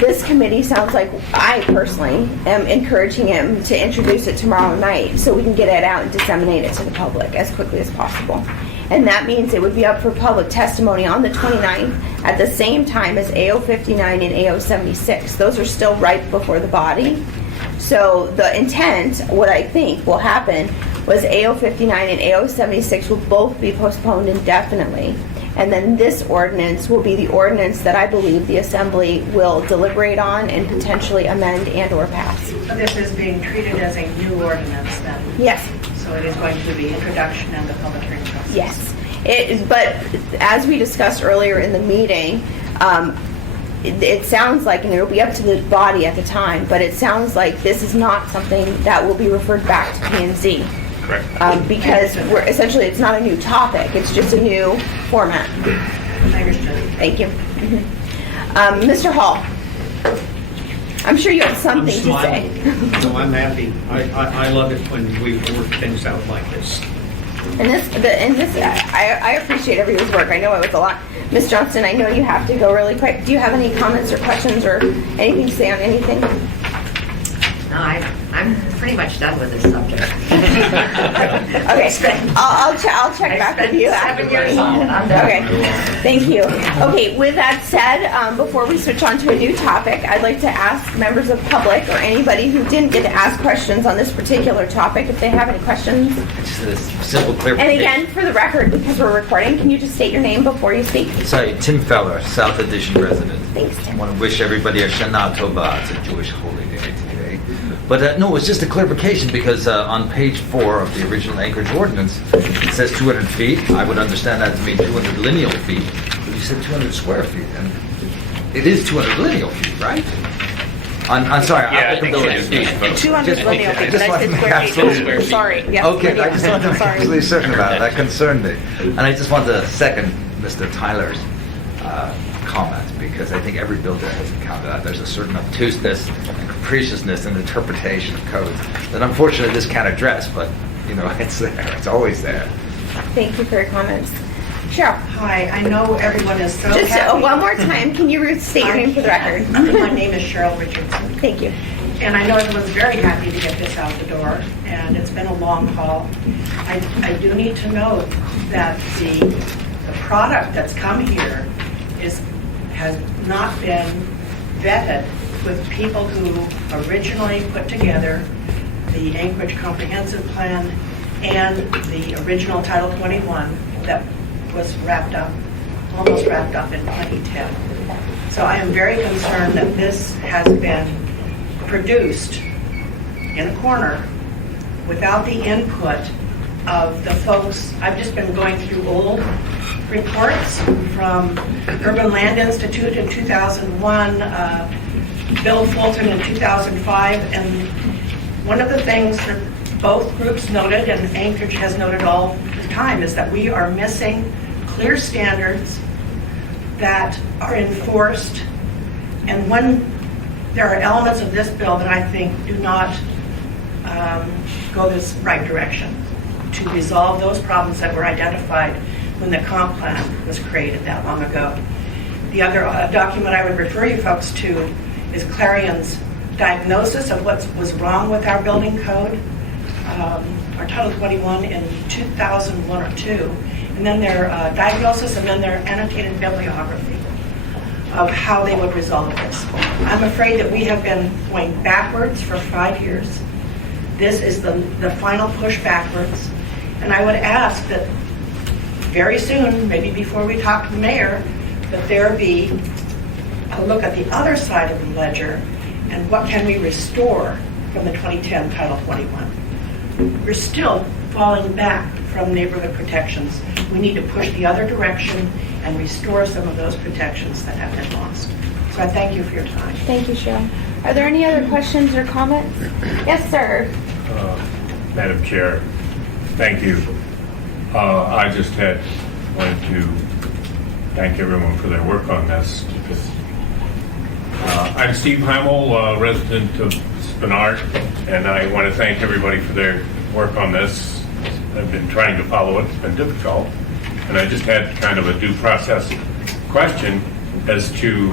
this committee sounds like I personally am encouraging him to introduce it tomorrow night so we can get it out and disseminate it to the public as quickly as possible. And that means it would be up for public testimony on the 29th at the same time as AO 59 and AO 76. Those are still right before the body. So the intent, what I think will happen, was AO 59 and AO 76 will both be postponed indefinitely. And then this ordinance will be the ordinance that I believe the Assembly will deliberate on and potentially amend and or pass. So this is being treated as a new ordinance then? Yes. So it is going to be introduction and the public hearing process? Yes. But as we discussed earlier in the meeting, it sounds like, and it will be up to the body at the time, but it sounds like this is not something that will be referred back to P&Z. Correct. Because essentially it's not a new topic, it's just a new format. I understand. Thank you. Mr. Hall, I'm sure you have something to say. No, I'm happy. I love it when we work things out like this. And I appreciate everyone's work. I know it was a lot. Ms. Johnston, I know you have to go really quick. Do you have any comments or questions or anything to say on anything? No, I'm pretty much done with this subject. Okay, I'll check back with you. 7 years on it. I'm done. Okay, thank you. Okay, with that said, before we switch on to a new topic, I'd like to ask members of public or anybody who didn't get to ask questions on this particular topic if they have any questions. Just a simple And clarification. again, for the record, because we're recording, can you just state your name before you speak? Sorry, Tim Feller, South Edition resident. Thanks, Tim. I want to wish everybody a Shana Tova. It's a Jewish holy day today. But no, it's just a clarification because on page 4 of the original Anchorage ordinance, it says 200 feet. I would understand that to mean 200 lineal feet. But you said 200 square feet, and it is 200 lineal feet, right? I'm sorry, Yeah, I think applicability so. feet. but 200 just- lineal I feet, just but I want said to make square absolute- feet. Sorry, yes. Okay, I lineal. just wanted to make Sorry. absolutely certain about it. That concerned me. And I just wanted to second Mr. Tyler's comment, because I think every builder has encountered that. There's a certain obtuseness and capriciousness in the interpretation of codes that unfortunately this can't address, but, it's there. It's always there. Thank you for your comments. Cheryl, Hi, I know everyone is so just happy. one more time, can you state your name for the record? My name is Cheryl Richardson. Thank you. And I know everyone's very happy to get this out the door, and it's been a long haul. I do need to note that the product that's come here has not been vetted with people who originally put together the Anchorage Comprehensive Plan and the original Title 21 that was almost wrapped up in 2010. So I am very concerned that this has been produced in a corner without the input of the folks. I've just been going through old reports from Urban Land Institute in 2001, Bill Fulton in 2005, and one of the things that both groups noted, and Anchorage has noted all the time, is that we are missing clear standards that are enforced. And when there are elements of this bill that I think do not go this right direction to resolve those problems that were identified when the comp plan was created that long ago. The other document I would refer you folks to is Clarion's diagnosis of what was wrong with our building code, our Title 21 in 2001 or 2, and then their diagnosis and then their annotated bibliography of how they would resolve this. I'm afraid that we have been going backwards for 5 years. This is the final push backwards. And I would ask that very soon, maybe before we talk to the mayor, that there be a look at the other side of the ledger and what can we restore from the 2010 Title 21. We're still falling back from neighborhood protections. We need to push the other direction and restore some of those protections that have been lost. So I thank you for your time. Thank you, Cheryl. Are there any other questions or comments? Yes, sir. Madam Chair, thank you. I just wanted to thank everyone for their work on this. I'm Steve Heimel, resident of Spinard, and I want to thank everybody for their work on this. I've been trying to follow it. It's been difficult. And I just had kind of a due process question as to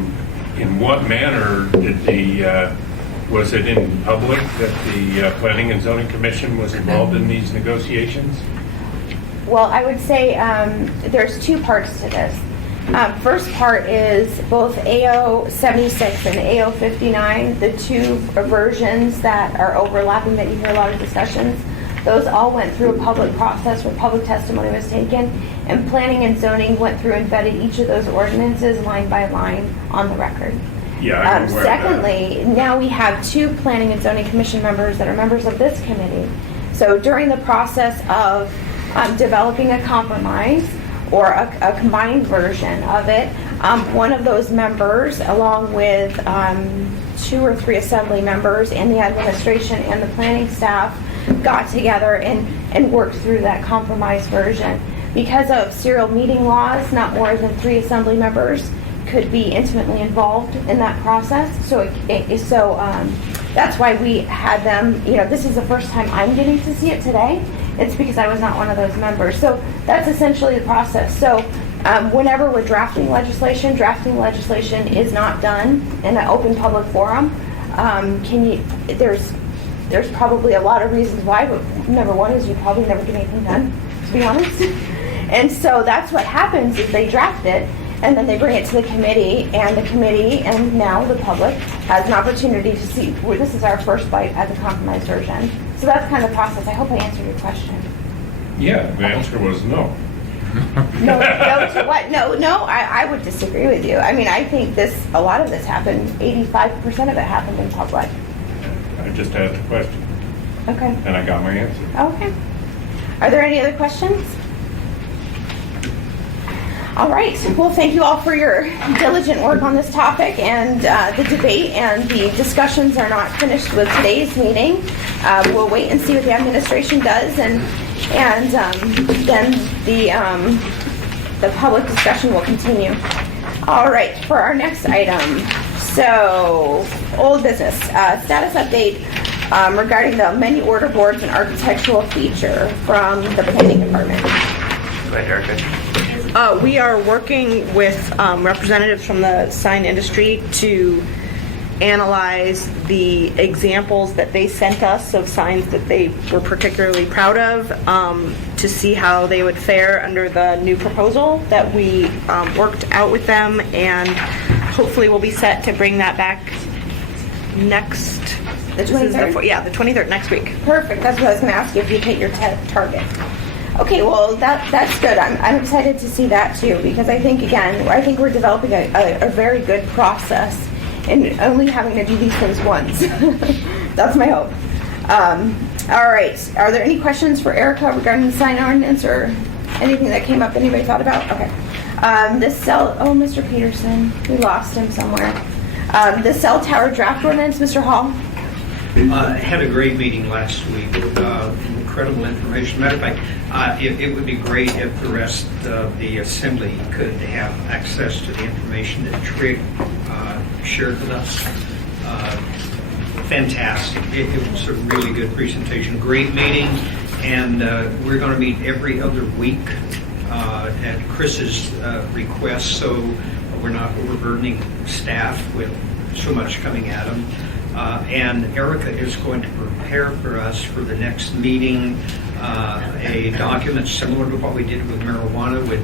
in what manner did was it in public that the Planning and Zoning Commission was involved in these negotiations? Well, I would say there's two parts to this. First part is both AO 76 and AO 59, the two versions that are overlapping that you hear a lot of discussions. Those all went through a public process where public testimony was taken, and Planning and Zoning went through and vetted each of those ordinances line by line on the record. Yeah, I'm aware of that. Secondly, now we have two Planning and Zoning Commission members that are members of this committee. So during the process of developing a compromise or a combined version of it, one of those members, along with 2 or 3 assembly members and the administration and the planning staff, got together and worked through that compromise version. Because of serial meeting laws, not more than 3 assembly members could be intimately involved in that process. So that's why we had them, this is the first time I'm getting to see it today. It's because I was not one of those members. So that's essentially the process. So whenever we're drafting legislation is not done in an open public forum. There's probably a lot of reasons why, but number one is you probably never get anything done, to be honest. And so that's what happens is they draft it, and then they bring it to the committee, and now the public has an opportunity to see, well, this is our first bite at the compromise version. So that's kind of the process. I hope I answered your question. Yeah, the answer was no. No to what? No, I would disagree with you. I mean, I think a lot of this happened, 85% of it happened in public. I just asked a question. Okay. And I got my answer. Okay. Are there any other questions? All right. Well, thank you all for your diligent work on this topic, and the debate and the discussions are not finished with today's meeting. We'll wait and see what the administration does, and then the public discussion will continue. All right. For our next item, so old business status update regarding the menu order boards and architectural feature from the planning department. Go ahead, Erica. We are working with representatives from the sign industry to analyze the examples that they sent us of signs that they were particularly proud of to see how they would fare under the new proposal that we worked out with them, and hopefully we'll be set to bring that back next. The 23rd? The 23rd, next week. Perfect. That's what I was going to ask you, if you hit your target. Okay, well, that's good. I'm excited to see that too, because I think we're developing a very good process and only having to do these things once. That's my hope. All right. Are there any questions for Erica regarding the sign ordinance or anything that came up anybody thought about? Okay. Mr. Peterson, we lost him somewhere. The cell tower draft ordinance, Mr. Hall? Had a great meeting last week. Incredible information. Matter of fact, it would be great if the rest of the assembly could have access to the information that Trick shared with us. Fantastic. It was a really good presentation. Great meeting. And we're going to meet every other week at Chris's request, so we're not overburdening staff with so much coming at them. And Erica is going to prepare for us for the next meeting a document similar to what we did with marijuana, with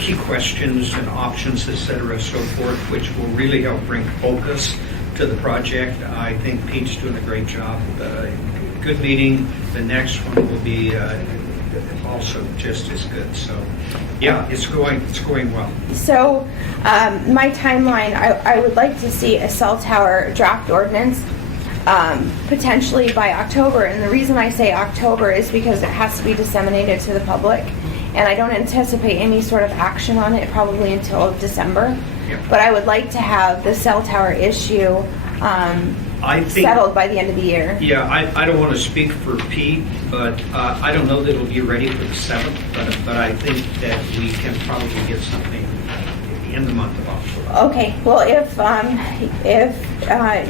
key questions and options, et cetera, so forth, which will really help bring focus to the project. I think Pete's doing a great job. Good meeting. The next one will be also just as good. So, yeah, it's going well. So, my timeline, I would like to see a cell tower draft ordinance potentially by October. And the reason I say October is because it has to be disseminated to the public. And I don't anticipate any sort of action on it probably until December. Yep. But I would like to have the cell tower issue I think, settled by the end of the year. Yeah, I don't want to speak for Pete, but I don't know that it'll be ready for the 7th, but I think that we can probably get something in the month of October. Okay, well, if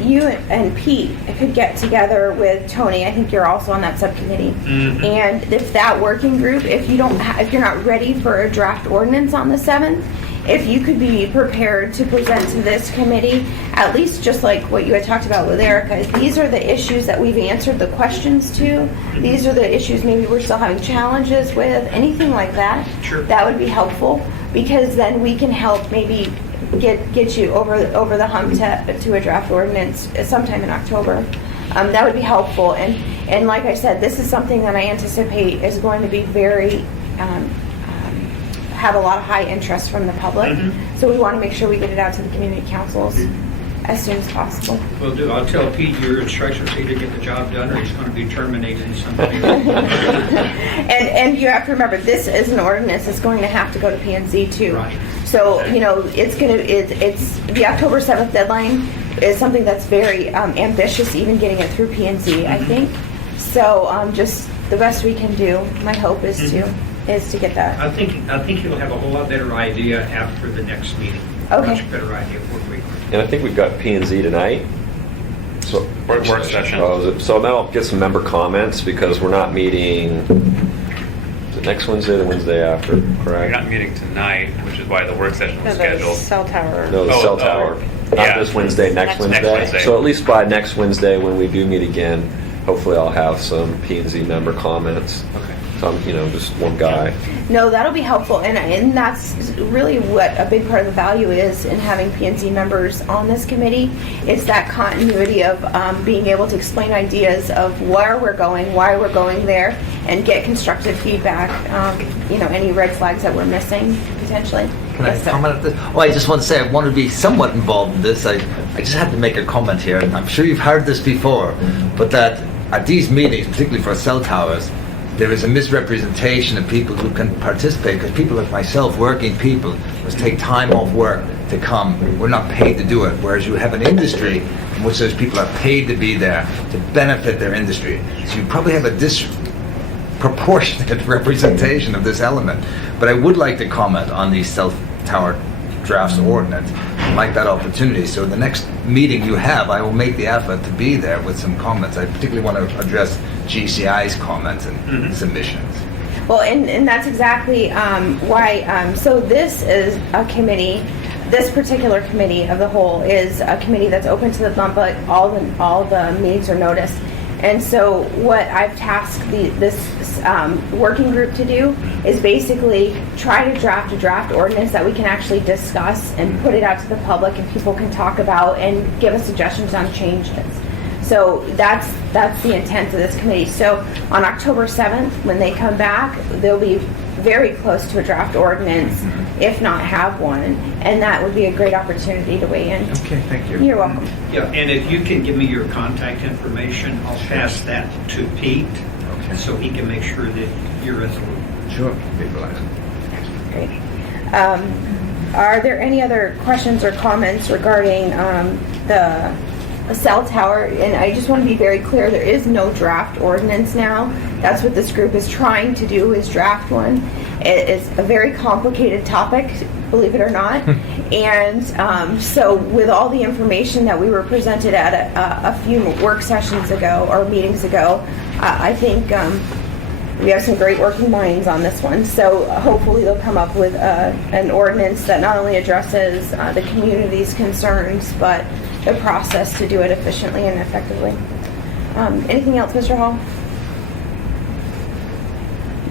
you and Pete could get together with Tony, I think you're also on that subcommittee, and if that working group, if you're not ready for a draft ordinance on the 7th, if you could be prepared to present to this committee, at least just like what you had talked about with Erica, these are the issues that we've answered the questions to. These are the issues maybe we're still having challenges with, anything like that. Sure. That would be helpful, because then we can help maybe get you over the hump to a draft ordinance sometime in October. That would be helpful. And like I said, this is something that I anticipate is going to be very have a lot of high interest from the public. So we want to make sure we get it out to the community councils as soon as possible. Will do. I'll tell Pete your instructions: either get the job done, or he's going to be terminating somebody. And you have to remember, this is an ordinance that's going to have to go to P&Z too. Right. So it's the October 7th deadline is something that's very ambitious, even getting it through P&Z. I think so. Just the best we can do. My hope is to get that. I think you'll have a whole lot better idea after the next meeting. Okay. Much better idea of what we. And I think we've got P&Z tonight. So Work session. So now I'll get some member comments, because we're not meeting, is it next Wednesday or the Wednesday after, We're correct? not meeting tonight, which is why the work session was scheduled. Cell tower. No, the Oh, cell oh, tower. Not yeah. this Wednesday, next Next Wednesday. Wednesday. So at least by next Wednesday, when we do meet again, hopefully I'll have some P&Z member comments. Okay. So I'm, just one guy. No, that'll be helpful, and that's really what a big part of the value is in having P&Z members on this committee. It's that continuity of being able to explain ideas of where we're going, why we're going there, and get constructive feedback. Any red flags that we're missing potentially. Can I Yes, sir. comment on this? Well, I just want to say I want to be somewhat involved in this. I just had to make a comment here, and I'm sure you've heard this before, but that at these meetings, particularly for cell towers, there is a misrepresentation of people who can participate, because people like myself, working people, must take time off work to come. We're not paid to do it, whereas you have an industry in which those people are paid to be there to benefit their industry. So you probably have a disproportionate representation of this element. But I would like to comment on the cell tower drafts ordinance. I'd like that opportunity. So the next meeting you have, I will make the effort to be there with some comments. I particularly want to address GCI's comments and submissions. Well, and that's exactly why. So this is a committee. This particular committee of the whole is a committee that's open to the public. All the meetings are noticed. And so what I've tasked this working group to do is basically try to draft a draft ordinance that we can actually discuss and put it out to the public, and people can talk about and give us suggestions on changes. So that's the intent of this committee. So on October 7th, when they come back, they'll be very close to a draft ordinance, if not have one, and that would be a great opportunity to weigh in. Okay, thank you. You're welcome. Yeah, and if you can give me your contact information, I'll pass that to Pete, so he can make sure that you're in the loop. Sure. Be glad. Great. Are there any other questions or comments regarding the a cell tower, and I just want to be very clear, there is no draft ordinance now. That's what this group is trying to do, is draft one. It is a very complicated topic, believe it or not. And so with all the information that we were presented at a few work sessions ago, or meetings ago, I think we have some great working minds on this one. So hopefully they'll come up with an ordinance that not only addresses the community's concerns, but the process to do it efficiently and effectively. Anything else, Mr. Hall?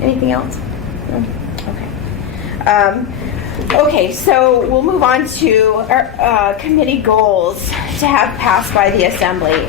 Anything else? No? Okay. Okay, so we'll move on to our committee goals to have passed by the Assembly.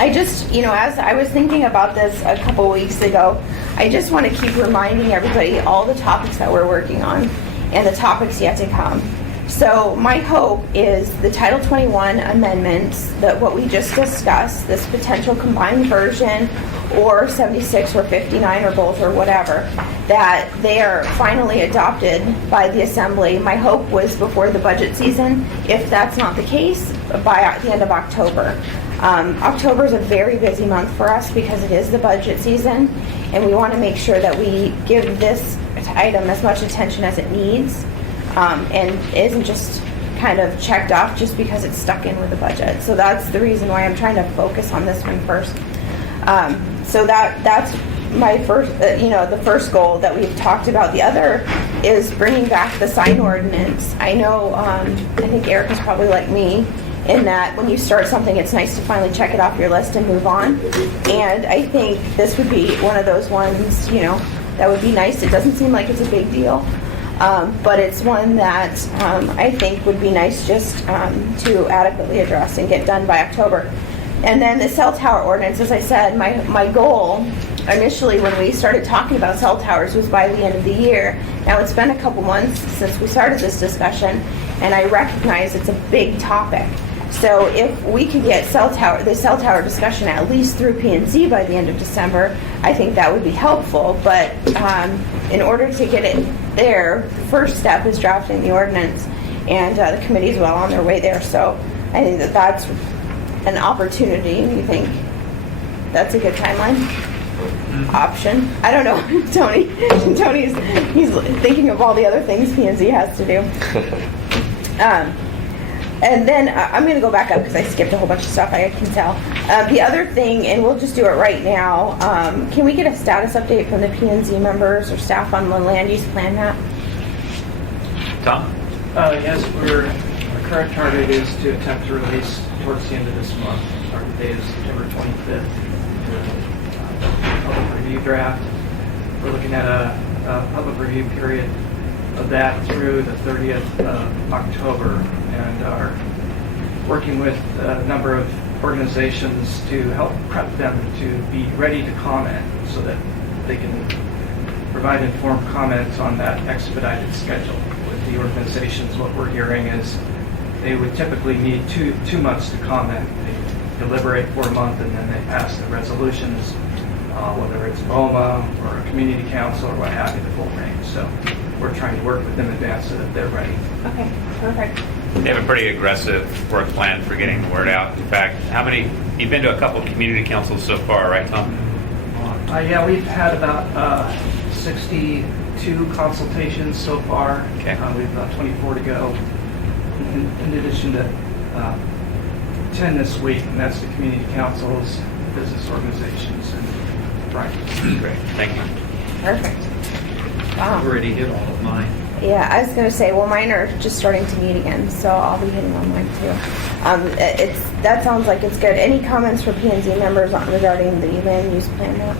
I just, as I was thinking about this a couple weeks ago, I just want to keep reminding everybody all the topics that we're working on and the topics yet to come. So my hope is the Title 21 amendments, that what we just discussed, this potential combined version, or 76 or 59 or both or whatever, that they are finally adopted by the Assembly. My hope was before the budget season. If that's not the case, by the end of October. October is a very busy month for us because it is the budget season, and we want to make sure that we give this item as much attention as it needs, and isn't just kind of checked off just because it's stuck in with the budget. So that's the reason why I'm trying to focus on this one first. So that's my first, the first goal that we've talked about. The other is bringing back the sign ordinance. I know, I think Eric is probably like me, in that when you start something, it's nice to finally check it off your list and move on. And I think this would be one of those ones, that would be nice. It doesn't seem like it's a big deal, but it's one that I think would be nice just to adequately address and get done by October. And then the cell tower ordinance, as I said, my goal initially when we started talking about cell towers was by the end of the year. Now it's been a couple months since we started this discussion, and I recognize it's a big topic. So if we could get the cell tower discussion at least through P&Z by the end of December, I think that would be helpful. But in order to get it there, the first step is drafting the ordinance, and the committee's well on their way there. So I think that's an opportunity. You think that's a good timeline? Option? I don't know. Tony's thinking of all the other things P&Z has to do. And then I'm going to go back up because I skipped a whole bunch of stuff, I can tell. The other thing, and we'll just do it right now, can we get a status update from the P&Z members or staff on the land use plan map? Tom? Yes, our current target is to attempt to release towards the end of this month. Our date is September 25th. Public review draft. We're looking at a public review period of that through the 30th of October, and are working with a number of organizations to help prep them to be ready to comment so that they can provide informed comments on that expedited schedule. With the organizations, what we're hearing is they would typically need two months to comment. They deliberate for a month and then they pass the resolutions, whether it's BOMA or a community council or what have you, the full range. So we're trying to work with them in advance so that they're ready. Okay, perfect. They have a pretty aggressive work plan for getting the word out. In fact, you've been to a couple of community councils so far, right, Tom? Yeah, we've had about 62 consultations so far. Okay. We have about 24 to go. In addition to 10 this week, and that's the community councils, business organizations, and right. Great, thank you. Perfect. Wow. I've already hit all of mine. Yeah, I was going to say, well, mine are just starting to meet again, so I'll be hitting on mine too. That sounds like it's good. Any comments for P&Z members regarding the land use plan map?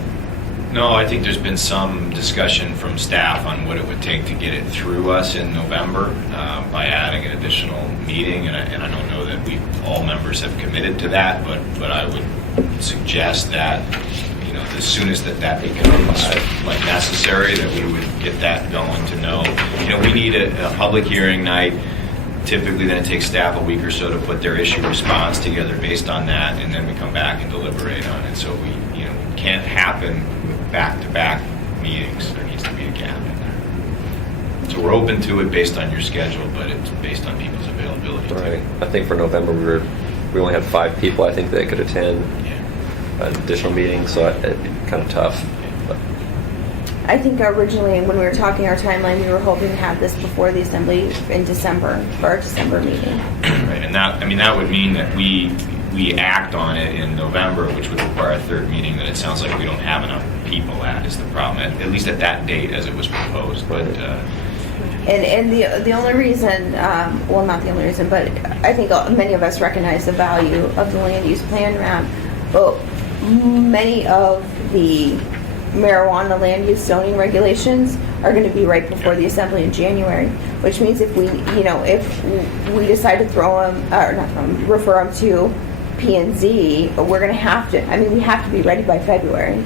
No, I think there's been some discussion from staff on what it would take to get it through us in November by adding an additional meeting, and I don't know that all members have committed to that, but I would suggest that as soon as that becomes like necessary, that we would get that going to know. We need a public hearing night. Typically, then it takes staff a week or so to put their issue response together based on that, and then we come back and deliberate on it. So it can't happen with back-to-back meetings. There needs to be a gap in there. So we're open to it based on your schedule, but it's based on people's availability. Right. I think for November we were we only had 5 people, I think, that could attend an additional meeting, so kind of tough. But I think originally when we were talking our timeline, we were hoping to have this before the assembly in December for our December meeting. Right, and that would mean that we act on it in November, which would require a third meeting that it sounds like we don't have enough people at is the problem, at least at that date as it was proposed. But And the only reason, well, not the only reason, but I think many of us recognize the value of the land use plan map, but many of the marijuana land use zoning regulations are going to be right before the assembly in January, which means if we decide to throw them, or not throw them, refer them to P&Z, we're going to have to, we have to be ready by February.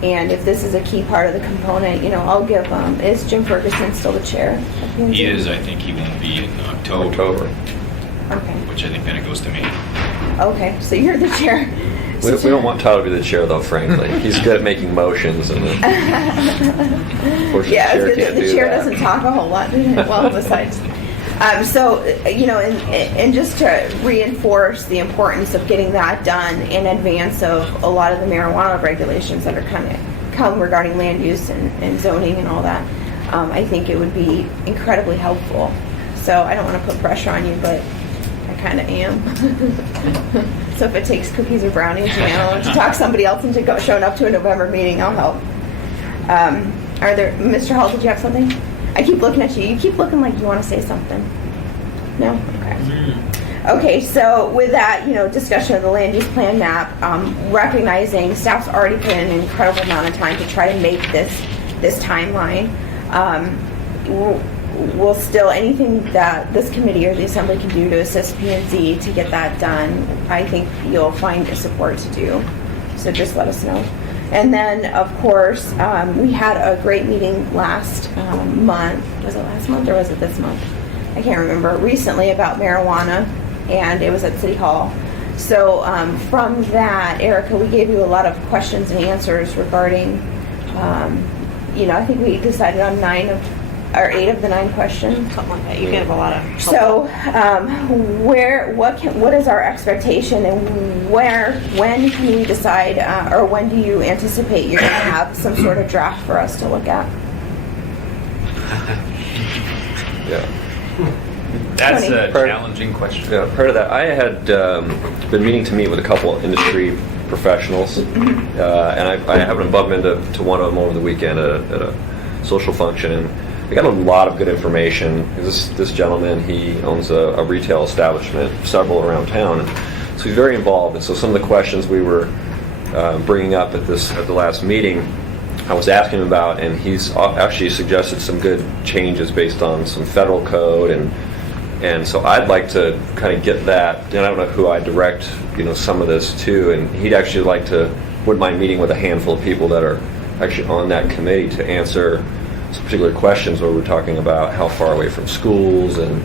And if this is a key part of the component, I'll give, is Jim Ferguson still the chair of P&Z? he is, I think he won't be in October. Okay. Which I think then it goes to me. Okay, so you're the chair. we don't want Tyler to be the chair, though, frankly. He's good at making motions, and unfortunately, Yeah, the chair can't the do chair that. doesn't talk a whole lot, well, besides. And just to reinforce the importance of getting that done in advance of a lot of the marijuana regulations that are come regarding land use and zoning and all that, I think it would be incredibly helpful. So I don't want to put pressure on you, but I kind of am. So if it takes cookies or brownies, to talk somebody else into showing up to a November meeting, I'll help. Mr. Hall, did you have something? I keep looking at you. You keep looking like you want to say something. No? Okay. Okay, so with that, discussion of the land use plan map, recognizing staff's already put in an incredible amount of time to try to make this timeline. We'll still, anything that this committee or the assembly can do to assist P&Z to get that done, I think you'll find support to do. So just let us know. And then, of course, we had a great meeting last month. Was it last month or was it this month? I can't remember. Recently about marijuana, and it was at City Hall. So from that, Erica, we gave you a lot of questions and answers regarding, I think we decided on 8 of the 9 questions. Something like that. You gave a lot of. So, what is our expectation, and when can we decide, or when do you anticipate you're going to have some sort of draft for us to look at? Yeah. That's a Part- challenging question. Yeah, part of that, I had been meeting to meet with a couple of industry professionals, and I happened to bump into one of them over the weekend at a social function, and I got a lot of good information. This gentleman, he owns a retail establishment, several around town, and so he's very involved. And so some of the questions we were bringing up at the last meeting, I was asking him about, and he's actually suggested some good changes based on some federal code, and so I'd like to kind of get that. And I don't know who I direct, some of this to, and he'd actually wouldn't mind meeting with a handful of people that are actually on that committee to answer some particular questions where we're talking about how far away from schools and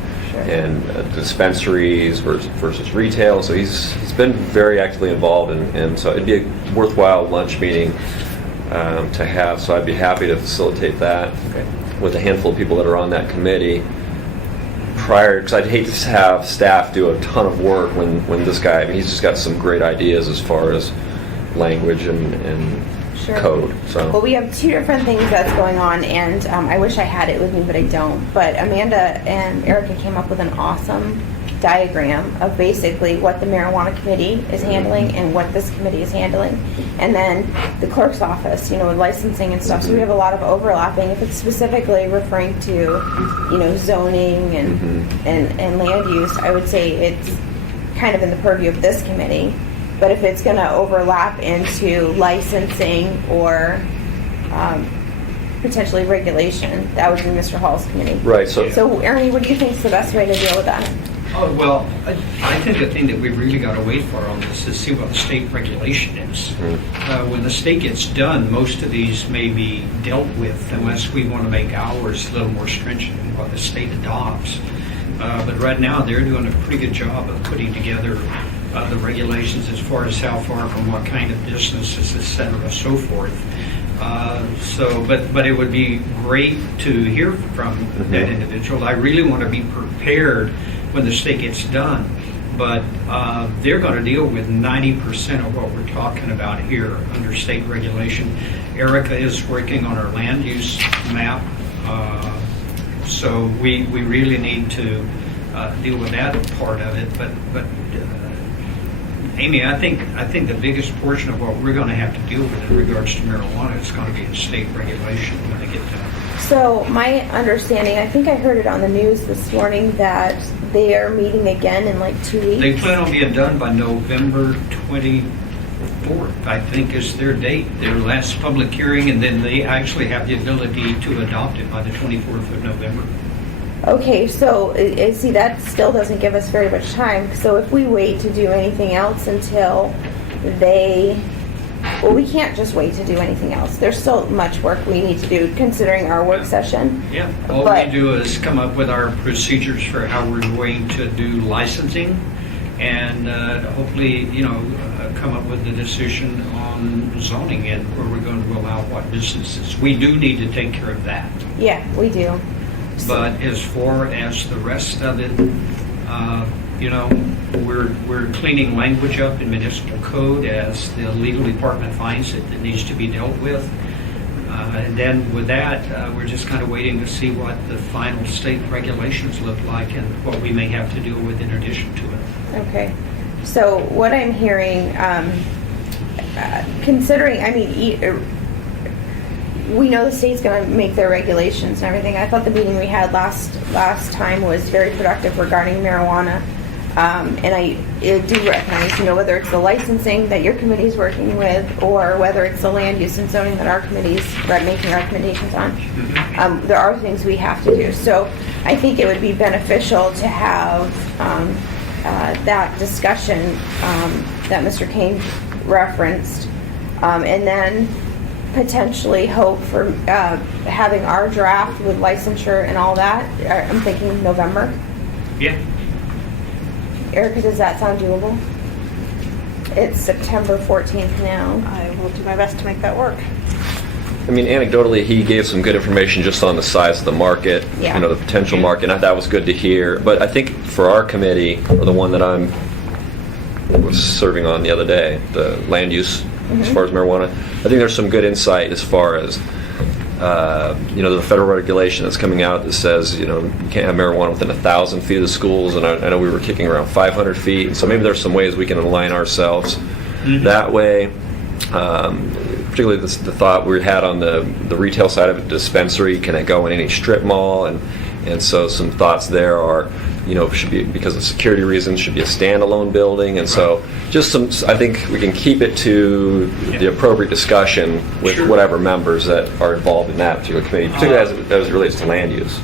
dispensaries versus retail. So he's been very actively involved, and so it'd be a worthwhile lunch meeting to have. So I'd be happy to facilitate that with a handful of people that are on that committee prior, because I'd hate to have staff do a ton of work when this guy, he's just got some great ideas as far as language and Sure. code. So. Well, we have 2 different things that's going on, and I wish I had it with me, but I don't. But Amanda and Erica came up with an awesome diagram of basically what the marijuana committee is handling and what this committee is handling, and then the clerk's office, with licensing and stuff. So we have a lot of overlapping. If it's specifically referring to, zoning and land use, I would say it's kind of in the purview of this committee. But if it's going to overlap into licensing or potentially regulation, that would be Mr. Hall's committee. Right. So, Ernie, what do you think is the best way to deal with that? Oh, well, I think the thing that we've really got to wait for on this is see what the state regulation is. When the state gets done, most of these may be dealt with unless we want to make ours a little more stringent in what the state adopts. But right now, they're doing a pretty good job of putting together the regulations as far as how far from what kind of distances, et cetera, so forth. But it would be great to hear from that individual. I really want to be prepared when the state gets done. but they're going to deal with 90% of what we're talking about here under state regulation. Erica is working on our land use map, so we really need to deal with that part of it. But Amy, I think the biggest portion of what we're going to have to deal with in regards to marijuana is going to be the state regulation when they get done. So my understanding, I think I heard it on the news this morning, that they are meeting again in like 2 weeks. They plan on being done by November 24th, I think is their date, their last public hearing, and then they actually have the ability to adopt it by the 24th of November. Okay, so see, that still doesn't give us very much time. So if we wait to do anything else until well, we can't just wait to do anything else. There's still much work we need to do considering our work session. Yeah, all we do is come up with our procedures for how we're going to do licensing, and hopefully, come up with a decision on zoning and where we're going to allow what businesses. We do need to take care of that. Yeah, we do. But as far as the rest of it, we're cleaning language up in municipal code as the legal department finds it that needs to be dealt with. And then with that, we're just kind of waiting to see what the final state regulations look like and what we may have to deal with in addition to it. Okay. So what I'm hearing, considering, we know the state's going to make their regulations and everything. I thought the meeting we had last time was very productive regarding marijuana. And I do recognize, whether it's the licensing that your committee is working with or whether it's the land use and zoning that our committee's making recommendations on, there are things we have to do. So I think it would be beneficial to have that discussion that Mr. Kane referenced, and then potentially hope for having our draft with licensure and all that. I'm thinking November. Yeah. Erica, does that sound doable? It's September 14th now. I will do my best to make that work. Anecdotally, he gave some good information just on the size of the market, Yeah. The potential market, and that was good to hear. But I think for our committee, or the one that was serving on the other day, the land use, as far as marijuana, I think there's some good insight as far as, the federal regulation that's coming out that says, you can't have marijuana within 1,000 feet of the schools, and I know we were kicking around 500 feet, and so maybe there's some ways we can align ourselves that way. Particularly the thought we had on the retail side of a dispensary, can it go in any strip mall? And so some thoughts there are, should be, because of security reasons, should be a standalone building. And so just I think we can keep it to the appropriate discussion with whatever members that are involved in that particular committee, particularly as it relates to land use.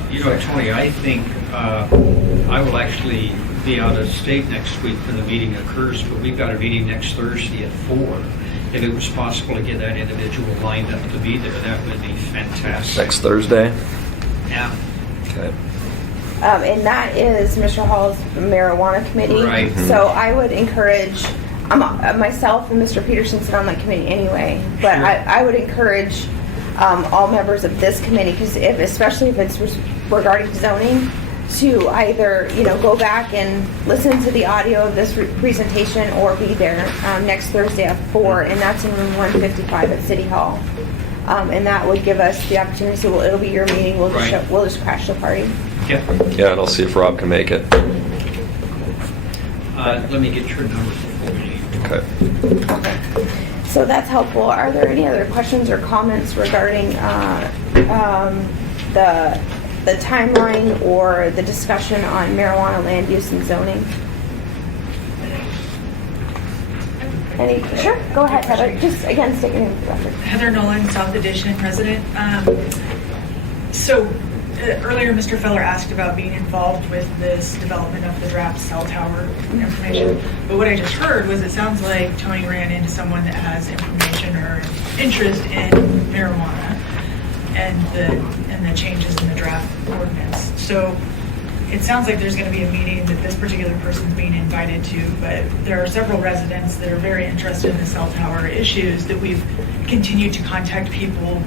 Tony, I think I will actually be out of state next week when the meeting occurs, but we've got a meeting next Thursday at 4. If it was possible to get that individual lined up to be there, that would be fantastic. Next Thursday? Yeah. Okay. And that is Mr. Hall's marijuana committee. Right. So I would encourage, myself and Mr. Peterson sit on that committee anyway, but Sure. I would encourage all members of this committee, because especially if it's regarding zoning, to either go back and listen to the audio of this presentation or be there next Thursday at 4, and that's in room 155 at City Hall. And that would give us the opportunity to say, well, it'll be your meeting, we'll just crash the party. Yeah. Yeah, and I'll see if Rob can make it. Let me get your number before we leave. Okay. So that's helpful. Are there any other questions or comments regarding the timeline or the discussion on marijuana land use and zoning? Sure, go ahead, Heather. Just again, state your name for the record. Heather Nolan, South Edition resident. Earlier, Mr. Feller asked about being involved with this development of the draft cell tower information. But what I just heard was it sounds like Tony ran into someone that has information or interest in marijuana and the changes in the draft ordinance. So it sounds like there's going to be a meeting that this particular person's being invited to, but there are several residents that are very interested in the cell tower issues that we've continued to contact people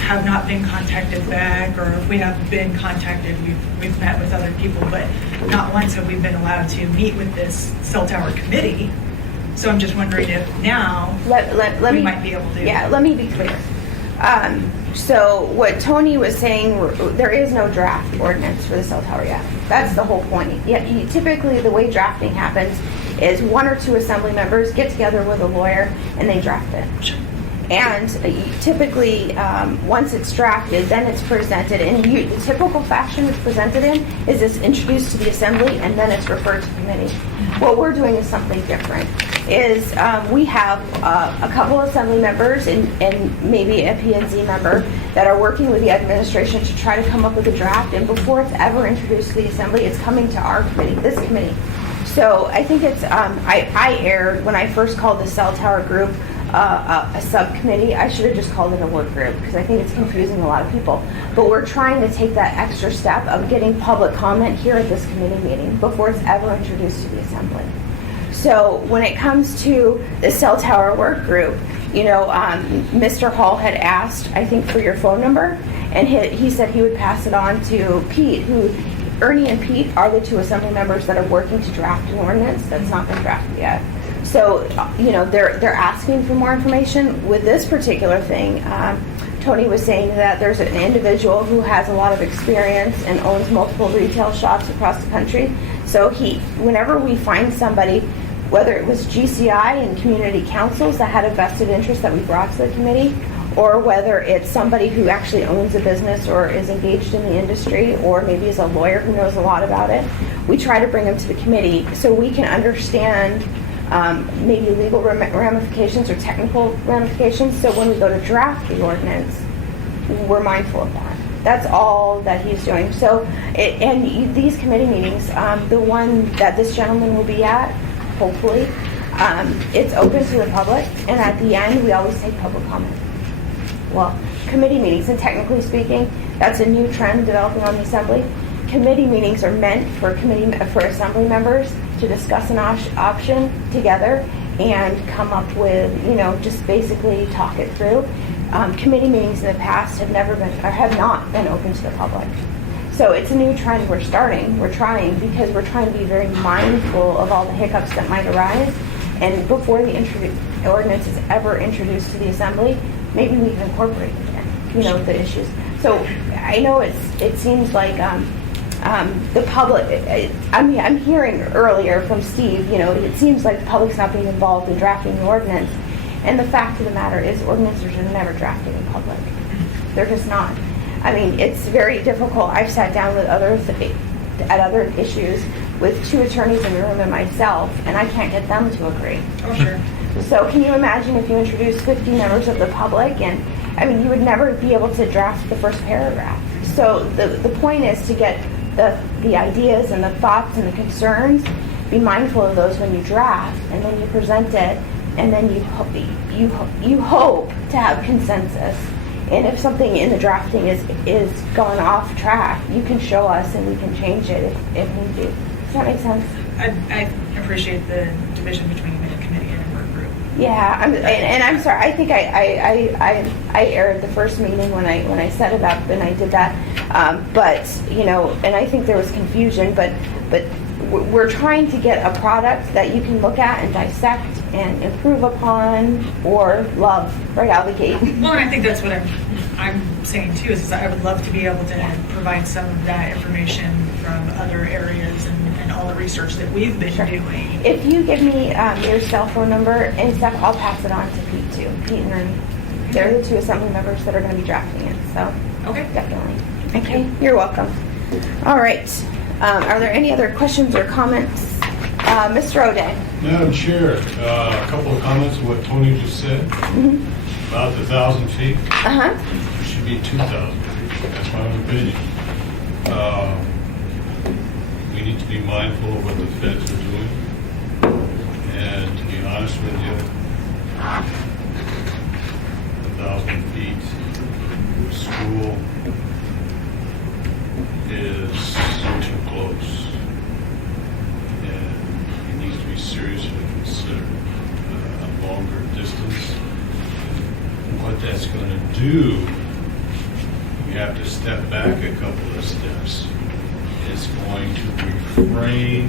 have not been contacted back, or if we have been contacted, we've met with other people, but not once have we been allowed to meet with this cell tower committee. So I'm just wondering if now let we me, might be able to. Yeah, let me be clear. So what Tony was saying, there is no draft ordinance for the cell tower yet. That's the whole point. Typically, the way drafting happens is 1 or 2 assembly members get together with a lawyer and they draft it. And typically, once it's drafted, then it's presented. And the typical fashion it's presented in is it's introduced to the assembly and then it's referred to committee. What we're doing is something different. We have a couple assembly members and maybe a P&Z member that are working with the administration to try to come up with a draft. And before it's ever introduced to the assembly, it's coming to our committee, this committee. So I think it's, I erred when I first called the cell tower group a subcommittee. I should have just called it a work group because I think it's confusing a lot of people. But we're trying to take that extra step of getting public comment here at this committee meeting before it's ever introduced to the assembly. So when it comes to the cell tower work group, Mr. Hall had asked, I think, for your phone number, and he said he would pass it on to Pete, Ernie and Pete are the 2 assembly members that are working to draft an ordinance that's not been drafted yet. So, they're asking for more information. With this particular thing, Tony was saying that there's an individual who has a lot of experience and owns multiple retail shops across the country. So whenever we find somebody, whether it was GCI and community councils that had a vested interest that we brought to the committee, or whether it's somebody who actually owns a business or is engaged in the industry, or maybe is a lawyer who knows a lot about it, we try to bring them to the committee so we can understand maybe legal ramifications or technical ramifications. So when we go to draft the ordinance, we're mindful of that. That's all that he's doing. So, these committee meetings, the one that this gentleman will be at, hopefully, it's open to the public, and at the end, we always take public comment. Well, committee meetings, and technically speaking, that's a new trend developing on the assembly. Committee meetings are meant for assembly members to discuss an option together and come up with, just basically talk it through. Committee meetings in the past have not been open to the public. So it's a new trend we're trying because we're trying to be very mindful of all the hiccups that might arise. And before the ordinance is ever introduced to the assembly, maybe we can incorporate it in, the issues. So I know it seems like the public, I'm hearing earlier from Steve, it seems like the public's not being involved in drafting the ordinance. And the fact of the matter is ordinances are never drafted in public. They're just not. I mean, it's very difficult. I've sat down with other issues with 2 attorneys in the room and myself, and I can't get them to agree. Oh, sure. So can you imagine if you introduced 50 members of the public, and you would never be able to draft the first paragraph. So the point is to get the ideas and the thoughts and the concerns, be mindful of those when you draft, and then you present it, and then you hope to have consensus. And if something in the drafting is gone off track, you can show us and we can change it if need be. Does that make sense? I appreciate the division between a committee and a work group. Yeah, I'm sorry. I think I erred the first meeting when I set it up and I did that. But and I think there was confusion. But we're trying to get a product that you can look at and dissect and improve upon or love right out of the gate. Well, and I think that's what I'm saying too, is that I would love to be able to provide some of that information from other areas and all the research that we've been doing. If you give me your cell phone number and stuff, I'll pass it on to Pete too. Pete and Ernie. They're the 2 assembly members that are going to be drafting it. So okay, definitely. Okay, you're welcome. All right. Are there any other questions or comments? Mr. O'Day. Madam Chair, a couple of comments on what Tony just said about the 1,000 feet. It should be 2,000 feet. That's my own opinion. We need to be mindful of what the feds are doing. And to be honest with you, 1,000 feet school is too close. Seriously consider a longer distance. What that's going to do you have to step back a couple of steps. It's going to refrain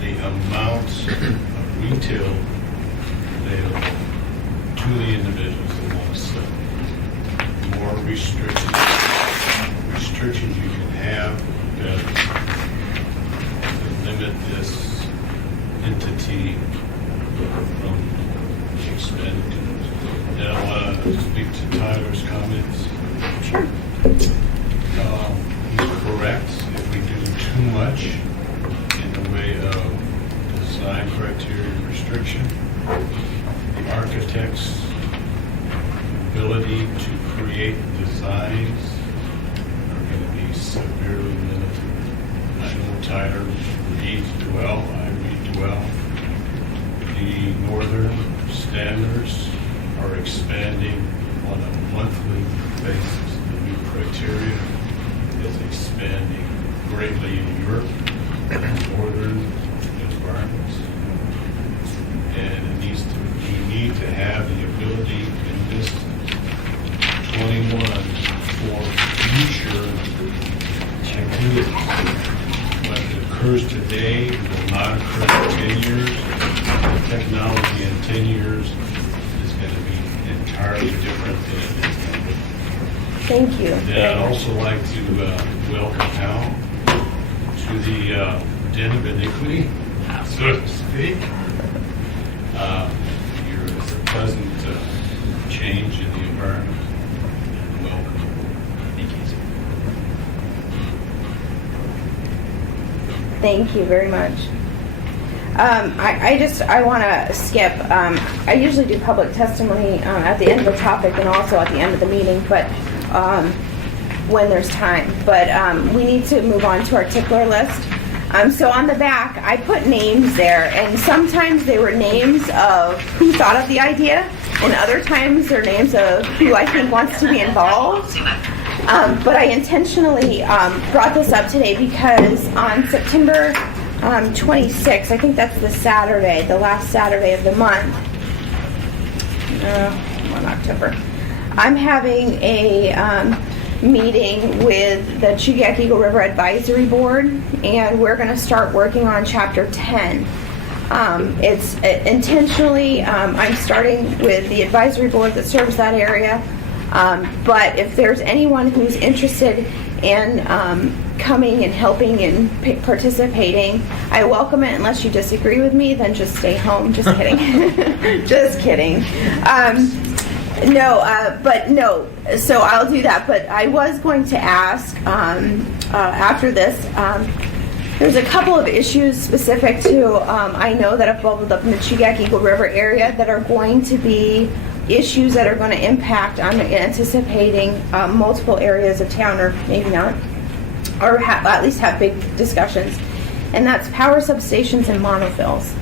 the amount of retail available to the individuals that want to sell. The more restrictions you can have, the better. To limit this entity from expending. And I want to speak to Tyler's comments. Sure. He's correct. If we do too much in the way of design criteria and restriction, the architect's ability to create designs are going to be severely limited. I know Tyler reads well, I read well. The northern standards are expanding on a monthly basis. The new criteria is expanding greatly in Europe and northern environments. And we need to have the ability in this 21 for future activities. What occurs today will not occur in 10 years. Technology in 10 years is going to be entirely different than it is now. Thank you. And I'd also like to welcome Hal to the den of iniquity, so to speak. It's a pleasant change in the environment. Welcome. Thank you very much. I want to skip. I usually do public testimony at the end of the topic and also at the end of the meeting, but when there's time. But we need to move on to our tickler list. So on the back, I put names there, and sometimes they were names of who thought of the idea, and other times they're names of who I think wants to be involved. But I intentionally brought this up today because on September 26th, I think that's the Saturday, the last Saturday of the month, October, I'm having a meeting with the Chugiak Eagle River Advisory Board, and we're going to start working on Chapter 10. It's intentionally, I'm starting with the advisory board that serves that area, but if there's anyone who's interested in coming and helping and participating, I welcome it. Unless you disagree with me, then just stay home. Just kidding. Just kidding. No, so I'll do that. But I was going to ask after this, there's a couple of issues specific to, I know that have bubbled up in the Chugiak Eagle River area that are going to be issues that are going to impact, I'm anticipating multiple areas of town, or maybe not, or at least have big discussions. And that's power substations and monofills.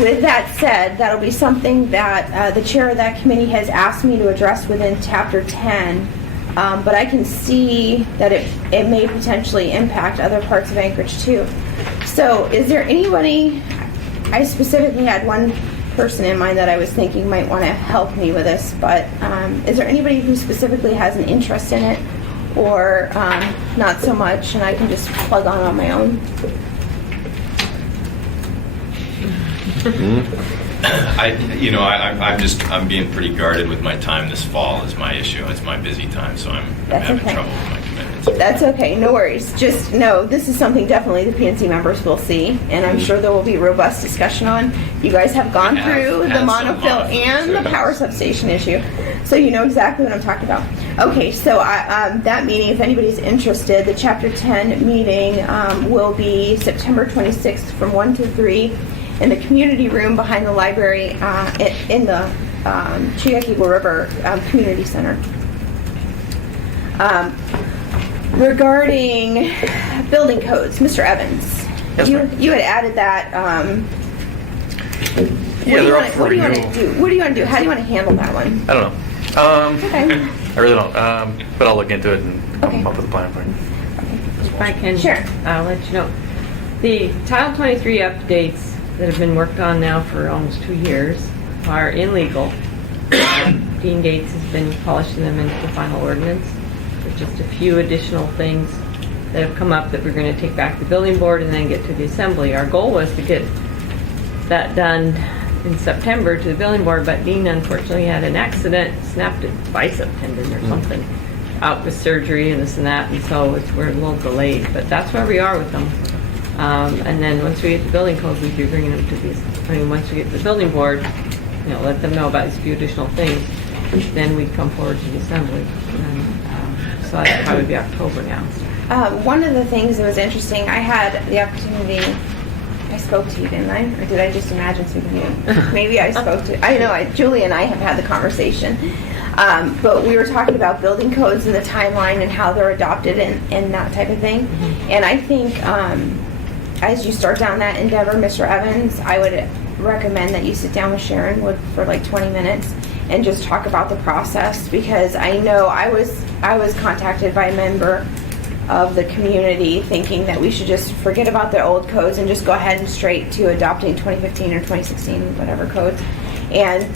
With that said, that'll be something that the chair of that committee has asked me to address within Chapter 10, but I can see that it may potentially impact other parts of Anchorage too. So is there anybody, I specifically had one person in mind that I was thinking might want to help me with this, but is there anybody who specifically has an interest in it, or not so much, and I can just plug on my own? I'm being pretty guarded with my time this fall is my issue. It's my busy time, so I'm having trouble with my commitments. That's okay, no worries. Just know this is something definitely the PNC members will see, and I'm sure there will be robust discussion on. You guys have gone through the monofill and the power substation issue, so you know exactly what I'm talking about. Okay, so that meeting, if anybody's interested, the Chapter 10 meeting will be September 26th from 1 to 3 in the community room behind the library in the Chugiak Eagle River Community Center. Regarding building codes, Mr. Evans, Yes, you ma'am. had added that. They're up for What do you want renewal. to do? What do you want to do? How do you want to handle that one? I don't know. Okay. I really don't. But I'll look into it and Okay. come up with a plan for you. If I can, Sure. I'll let you know. The Title 23 updates that have been worked on now for almost 2 years are illegal. Dean Gates has been polishing them into the final ordinance. There's just a few additional things that have come up that we're going to take back to the building board and then get to the assembly. Our goal was to get that done in September to the building board, but Dean unfortunately had an accident, snapped his bicep tendon or something, out with surgery and this and that, and so we're a little delayed, but that's where we are with them. And then once we get the building codes, we'd be bringing them to these, once we get to the building board, let them know about these few additional things, then we'd come forward to the assembly. And, so that'd probably be October now. One of the things that was interesting, I had the opportunity, I spoke to you, didn't I? Or did I just imagine speaking to you? Maybe I spoke to, I know, Julie and I have had the conversation. But we were talking about building codes and the timeline and how they're adopted and that type of thing. And I think as you start down that endeavor, Mr. Evans, I would recommend that you sit down with Sharon for like 20 minutes and just talk about the process, because I know I was contacted by a member of the community thinking that we should just forget about the old codes and just go ahead and straight to adopting 2015 or 2016, whatever codes. And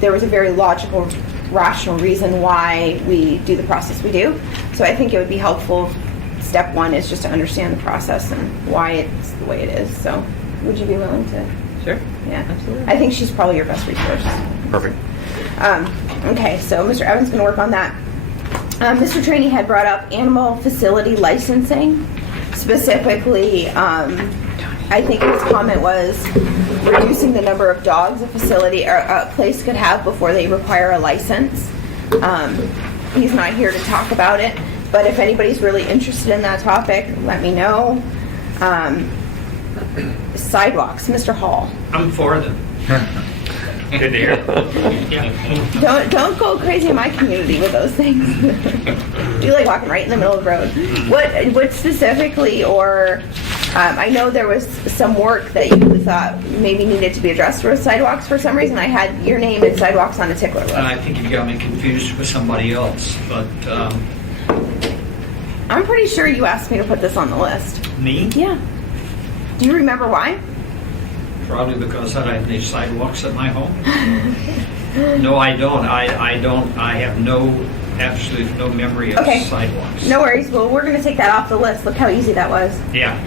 there was a very logical, rational reason why we do the process we do. So I think it would be helpful. Step one is just to understand the process and why it's the way it is. So would you be willing to? Sure. Yeah, absolutely. I think she's probably your best resource. Perfect. Okay, so Mr. Evans is going to work on that. Mr. Trainee had brought up animal facility licensing. Specifically, I think his comment was reducing the number of dogs a facility or a place could have before they require a license. He's not here to talk about it, but if anybody's really interested in that topic, let me know. Sidewalks, Mr. Hall. I'm for them. Good to hear. Yeah. Don't go crazy in my community with those things. Do you like walking right in the middle of the road? What specifically, or I know there was some work that you thought maybe needed to be addressed with sidewalks for some reason. I had your name and sidewalks on a tickler list. I think you got me confused with somebody else, but I'm pretty sure you asked me to put this on the list. me? Yeah. Do you remember why? Probably because I have these sidewalks at my home. No, I don't. I don't. I have absolutely no memory of sidewalks. No worries. Well, we're going to take that off the list. Look how easy that was. Yeah.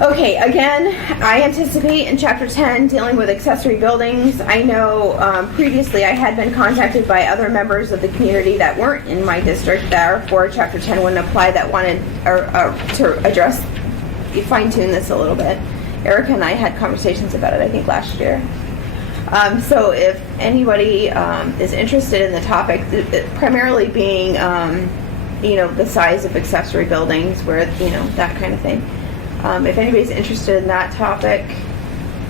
Okay, again, I anticipate in Chapter 10 dealing with accessory buildings. I know previously I had been contacted by other members of the community that weren't in my district, therefore Chapter 10 wouldn't apply, that wanted to address, fine-tune this a little bit. Erica and I had conversations about it, I think, last year. So if anybody is interested in the topic, primarily being, the size of accessory buildings, where, that kind of thing. If anybody's interested in that topic,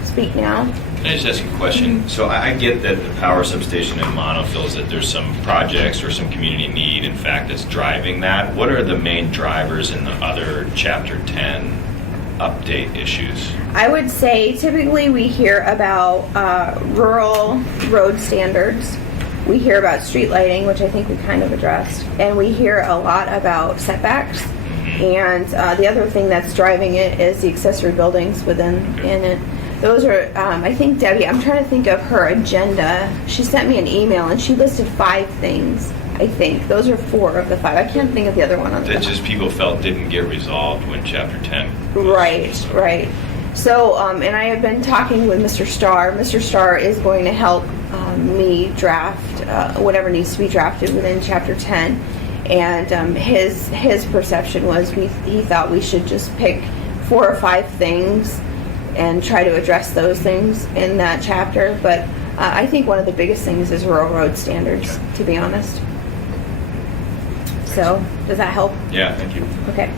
speak now. Can I just ask you a question? So I get that the power substation in Mono feels that there's some projects or some community need, in fact, that's driving that. What are the main drivers in the other Chapter 10 update issues? I would say typically we hear about rural road standards. We hear about street lighting, which I think we kind of addressed. And we hear a lot about setbacks. And the other thing that's driving it is the accessory buildings within it. Those are, I think Debbie, I'm trying to think of her agenda. She sent me an email and she listed 5 things, I think. Those are 4 of the 5. I can't think of the other one on the That just people felt didn't get resolved when Chapter 10 was. Right. So, and I have been talking with Mr. Starr. Mr. Starr is going to help me draft whatever needs to be drafted within Chapter 10. And his perception was he thought we should just pick 4 or 5 things and try to address those things in that chapter. But I think one of the biggest things is rural road standards, to be honest. So, does that help? Yeah, thank you. Okay.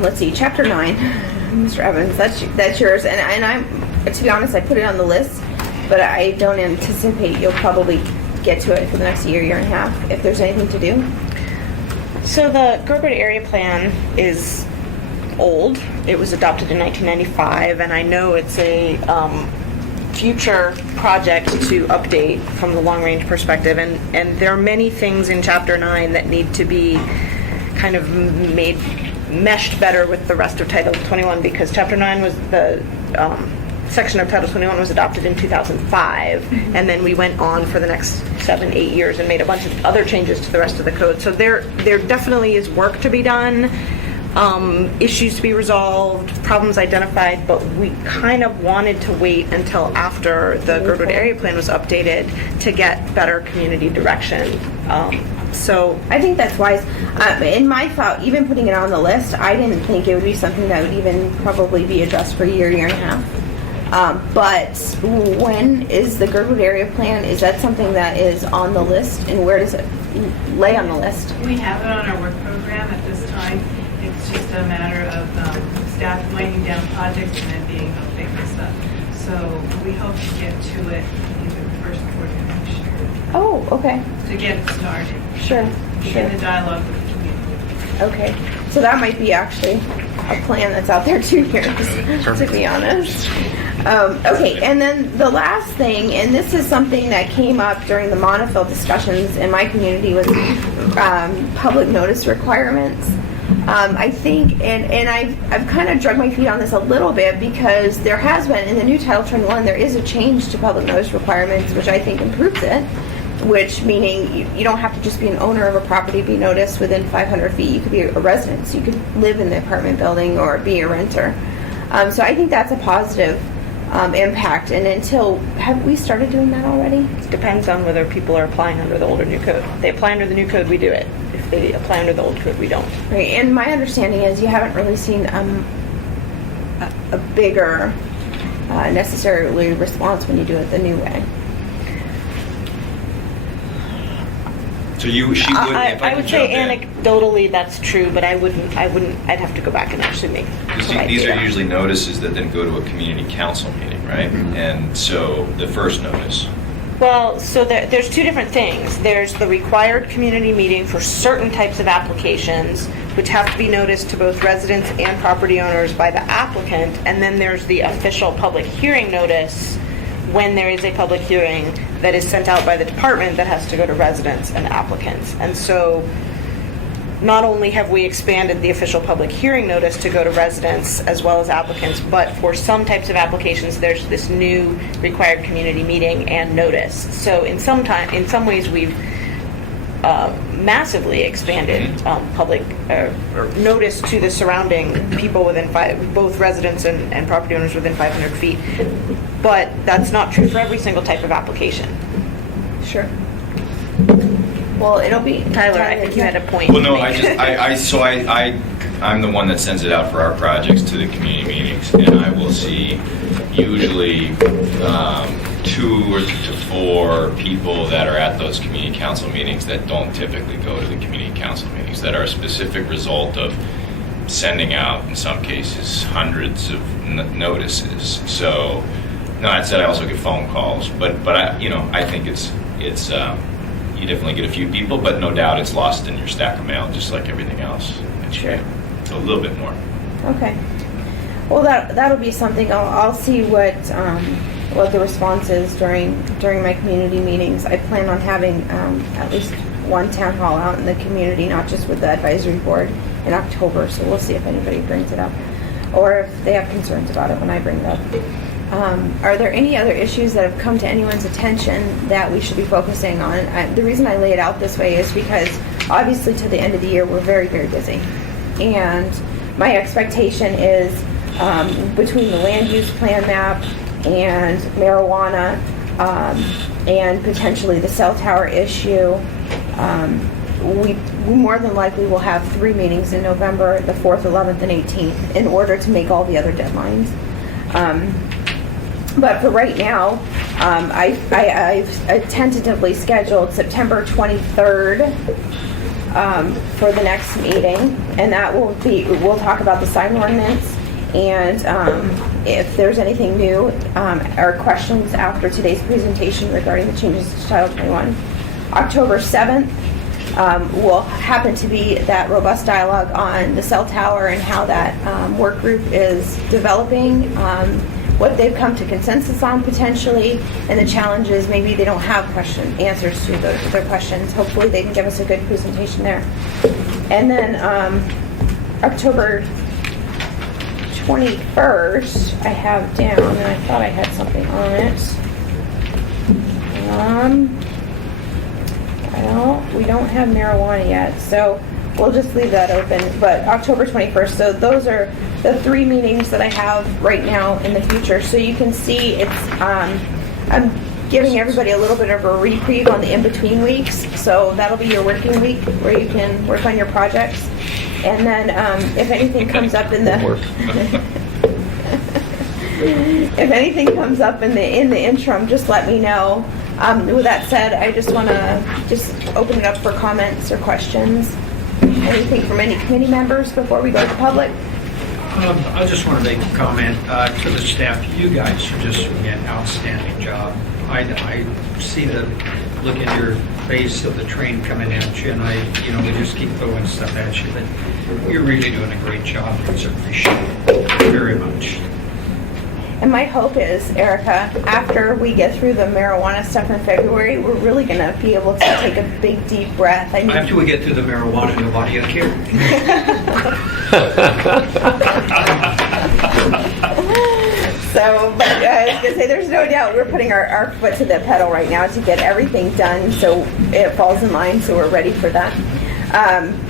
Let's see, Chapter 9, Mr. Evans, that's yours. And I'm, to be honest, I put it on the list, but I don't anticipate you'll probably get to it for the next year and a half, if there's anything to do. So the Gerber area plan is old. It was adopted in 1995, and I know it's a future project to update from the long-range perspective, and there are many things in Chapter 9 that need to be kind of meshed better with the rest of Title 21, because Chapter 9 was the section of Title 21 was adopted in 2005, and then we went on for the next 7-8 years and made a bunch of other changes to the rest of the code. So there definitely is work to be done, issues to be resolved, problems identified, but we kind of wanted to wait until after the Girdwood Area Plan was updated to get better community direction. So I think that's wise. In my thought, even putting it on the list, I didn't think it would be something that would even probably be addressed for a year and a half. But when is the Gerber area plan? Is that something that is on the list, and where does it lay on the list? We have it on our work program at this time. It's just a matter of staff winding down projects and then being able to pick this up. So we hope to get to it either the first quarter next year Oh, okay. to get it started. Sure. Begin the dialogue with the community. Okay. So that might be actually a plan that's out there 2 years, to be honest. Okay, and then the last thing, and this is something that came up during the monofil discussions in my community, was public notice requirements. I think, and I've kind of drug my feet on this a little bit, because there has been, in the new Title 21, there is a change to public notice requirements, which I think improves it, which meaning you don't have to just be an owner of a property to be noticed within 500 feet. You could be a resident, so you could live in the apartment building or be a renter. So I think that's a positive impact. And have we started doing that already? it depends on whether people are applying under the old or new code. If they apply under the new code, we do it. If they apply under the old code, we don't. Right, and my understanding is you haven't really seen a bigger necessarily response when you do it the new way. So she would, if I I could would say jump in. anecdotally that's true, but I wouldn't, I'd have to go back and actually provide These are data. usually notices that then go to a community council meeting, right? And so the first notice. Well, so there's two different things. There's the required community meeting for certain types of applications, which have to be noticed to both residents and property owners by the applicant, and then there's the official public hearing notice when there is a public hearing that is sent out by the department that has to go to residents and applicants. And so not only have we expanded the official public hearing notice to go to residents as well as applicants, but for some types of applications, there's this new required community meeting and notice. So in some ways, we've massively expanded public or notice to the surrounding people within both residents and property owners within 500 feet. But that's not true for every single type of application. Sure. Well, it'll be... Tyler, I think you had a point. Well, no, I'm the one that sends it out for our projects to the community meetings, and I will see usually 2 to 4 people that are at those community council meetings that don't typically go to the community council meetings, that are a specific result of sending out, in some cases, hundreds of notices. So, no, that said, I also get phone calls, but I think it's you definitely get a few people, but no doubt it's lost in your stack of mail, just like everything else. Sure. So a little bit more. Okay. Well, that'll be something. I'll see what the response is during my community meetings. I plan on having at least one town hall out in the community, not just with the advisory board, in October. So we'll see if anybody brings it up, or if they have concerns about it when I bring it up. Are there any other issues that have come to anyone's attention that we should be focusing on? The reason I lay it out this way is because obviously to the end of the year we're very, very busy. And my expectation is between the land use plan map and marijuana and potentially the cell tower issue, we more than likely will have 3 meetings in November, the 4th, 11th, and 18th, in order to make all the other deadlines. But for right now, I've tentatively scheduled September 23rd for the next meeting, and that we'll talk about the sign ordinance, and if there's anything new or questions after today's presentation regarding the changes to Title 21. October 7th will happen to be that robust dialogue on the cell tower and how that work group is developing, what they've come to consensus on potentially, and the challenges. Maybe they don't have answers to their questions. Hopefully they can give us a good presentation there. And then October 21st, I have down, and I thought I had something on it. We don't have marijuana yet, so we'll just leave that open. But October 21st, so those are the 3 meetings that I have right now in the future. So you can see it's, I'm giving everybody a little bit of a reprieve on the in-between weeks. So that'll be your working week where you can work on your projects. And then if anything comes up in the if anything comes up in the interim, just let me know. With that said, I just want to just open it up for comments or questions. Anything from any committee members before we go to the public? I just want to make a comment to the staff. You guys are just doing an outstanding job. I see the look in your face of the train coming at you, and we just keep throwing stuff at you, but you're really doing a great job. It's appreciated very much. And my hope is, Erica, after we get through the marijuana stuff in February, we're really going to be able to take a big, deep breath. After we get through the marijuana, nobody will care. So, but I was going to say, there's no doubt we're putting our foot to the pedal right now to get everything done so it falls in line, so we're ready for that.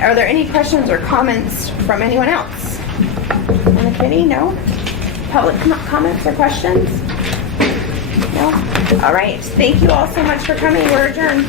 Are there any questions or comments from anyone else? On the committee? No? Public comments or questions? No? All right. Thank you all so much for coming. We're adjourned.